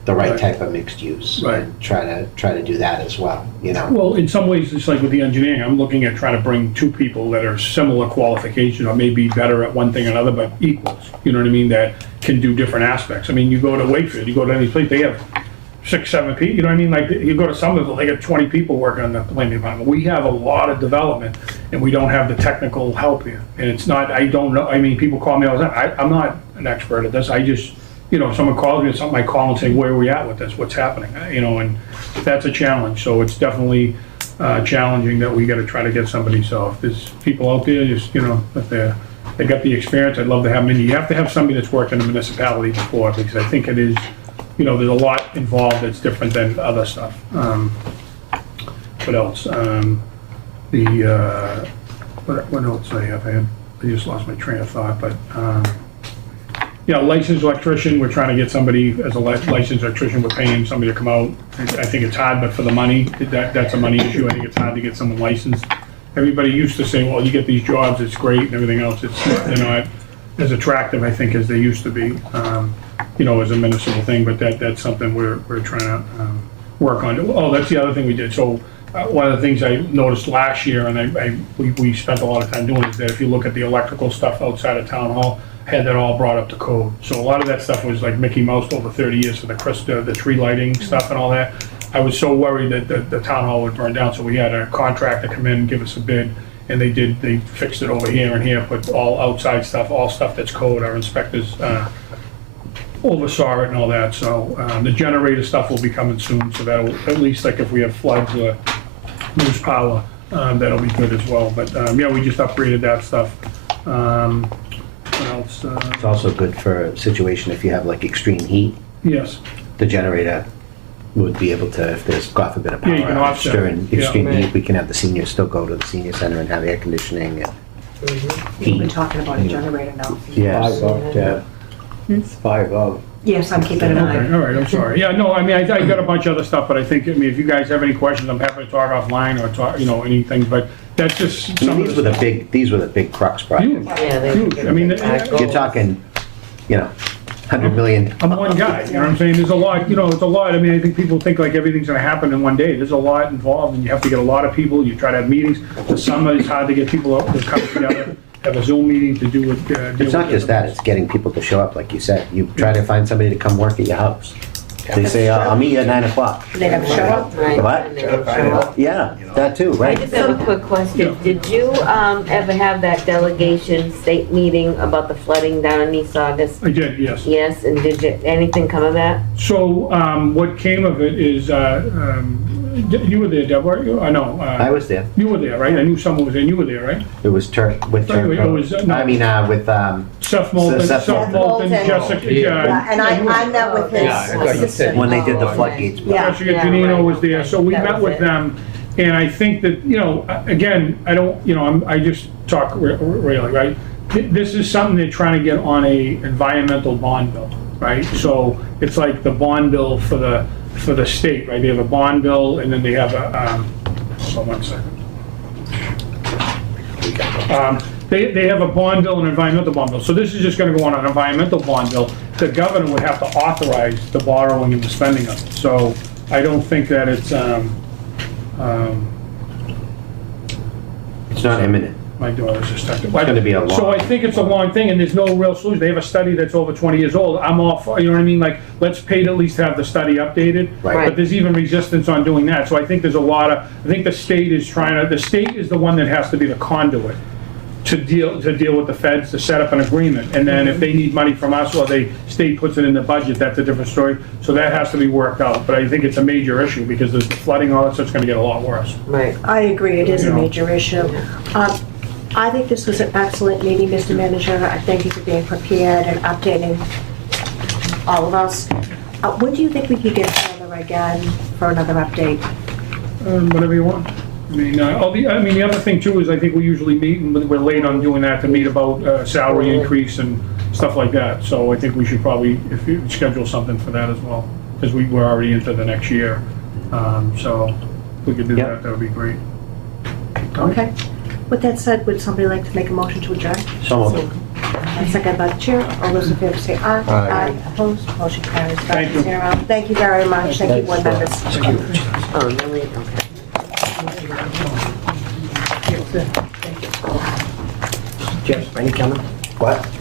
the right type of mixed use. Right. And try to do that as well, Well, in some ways, it's like with the engineering, I'm looking at trying to bring 2 people that are similar qualification, or maybe better at one thing or another, but equals, you know what I mean, that can do different aspects. I mean, you go to Wakefield, you go to any place, they have 6, 7 people, you know what I mean? Like, you go to Somerville, they got 20 people working on the planning department. We have a lot of development, and we don't have the technical help here. And it's not, I don't know, I mean, people call me all the time, I'm not an expert at this, I just, if someone calls me or something, I call and say, where are we at with this, what's happening, and that's a challenge. So it's definitely challenging that we gotta try to get somebody. So if there's people out there, just, if they got the experience, I'd love to have them in. You have to have somebody that's worked in a municipality before, because I think it is, there's a lot involved that's different than other stuff. What else? What else do I have? I just lost my train of thought, but, Yeah, licensed electrician, we're trying to get somebody as a licensed electrician, we're paying somebody to come out. I think it's hard, but for the money, that's a money issue. I think it's hard to get someone licensed. Everybody used to say, well, you get these jobs, it's great and everything else. It's, they're not as attractive, I think, as they used to be, you know, as a municipal thing, but that's something we're trying to work on. Oh, that's the other thing we did. So one of the things I noticed last year, and we spent a lot of time doing, is that if you look at the electrical stuff outside of Town Hall, had that all brought up to code. So a lot of that stuff was like Mickey Mouse over 30 years for the tree lighting stuff and all that. I was so worried that the Town Hall would burn down, so we had a contractor come in and give us a bid, and they fixed it over here and here, put all outside stuff, all stuff that's code. Our inspectors oversaw it and all that, so the generator stuff will be coming soon, so that'll, at least like if we have floods or lose power, that'll be good as well. But yeah, we just upgraded that stuff. What else? It's also good for a situation if you have like extreme heat. Yes. The generator would be able to, if there's, God forbid, a power Yeah, you can outage offset. during extreme Yeah. heat, we can have the seniors still go to the senior center and have air conditioning and We've been talking about a generator now. yes. 5 of, Deb. It's 5 of. Yes, I'm keeping an eye. Okay, all right, I'm sorry. Yeah, no, I mean, I got a bunch of other stuff, but I think, I mean, if you guys have any questions, I'm happy to talk offline or talk, you know, anything, but that's just I some mean, of the. these were the big crux projects. Huge, Yeah, they- huge. I mean, You're talking, you know, 100 million. I'm one guy, you know what I'm saying? There's a lot, you know, it's a lot. I mean, I think people think like everything's gonna happen in one day. There's a lot involved, and you have to get a lot of people. You try to have meetings. The summer, it's hard to get people to come together, have a Zoom meeting to do with. It's not just that, it's getting people to show up, like you said. You try to find somebody to come work at your house. They say, I'll meet you at 9 o'clock. They never show up. Right. What? And they don't show up. Yeah, that too, I right? just have a quick question. Did you ever have that delegation state meeting about the flooding down in East Saugus? I did, yes. Yes, and did anything come of that? So, what came of it is, you were there, Deb, weren't you? I know. I was there. You were there, right? I knew someone was there, you were there, right? It was with It was, no. I mean, with, Seth Moulton, Seth Seth Moulton, Moulton. Jessica. Yeah, and I met with his Yeah, I thought you said- assistant. when they did the Oh, floodgates. Yeah. Jessica Yeah, Janino right. was there, so we That met was with it. them, and I think that, you know, again, I don't, you know, I just talk really, right? This is something they're trying to get on a environmental bond bill, right? So it's like the bond bill for the state, right? They have a bond bill, and then they have a, hold on one second. They have a bond bill and an environmental bond bill. So this is just gonna go on an environmental bond bill. The governor would have to authorize the borrowing and the spending of it. So I don't think that it's, It's not imminent. my daughter's just talking. It's gonna be a long- So I think it's a long thing, and there's no real solution. They have a study that's over 20 years old. I'm all for, you know what I mean? Like, let's pay to at least have the study updated. Right. But there's even resistance on doing that. So I think there's a lot of, I think the state is trying to, the state is the one that has to be the conduit to deal with the feds, to set up an agreement. And then if they need money from us, or the state puts it in the budget, that's a different story. So that has to be worked out. But I think it's a major issue, because there's the flooding, all that stuff's gonna get a lot worse. Right. I agree, it is a Yeah. major issue. I think this was an excellent meeting, Mr. Manager. I thank you for being prepared and updating all of us. When do you think we could get together again for another update? Whatever you want. I mean, the other thing too is I think we usually meet, and we're late on doing that, to meet about salary increase and stuff like that. So I think we should probably, if you schedule something for that as well, because we're already into the next year. So if we could do Yep. that would be great. Okay. With that said, would somebody like to make a motion to adjourn? So moved. And second by the chair. All those in favor say aye. Aye. Opposed? Motion carries Thank you. 5-0. Thank you very much. Thank you, board members. Oh, really? Okay. Jeff, any comment? What?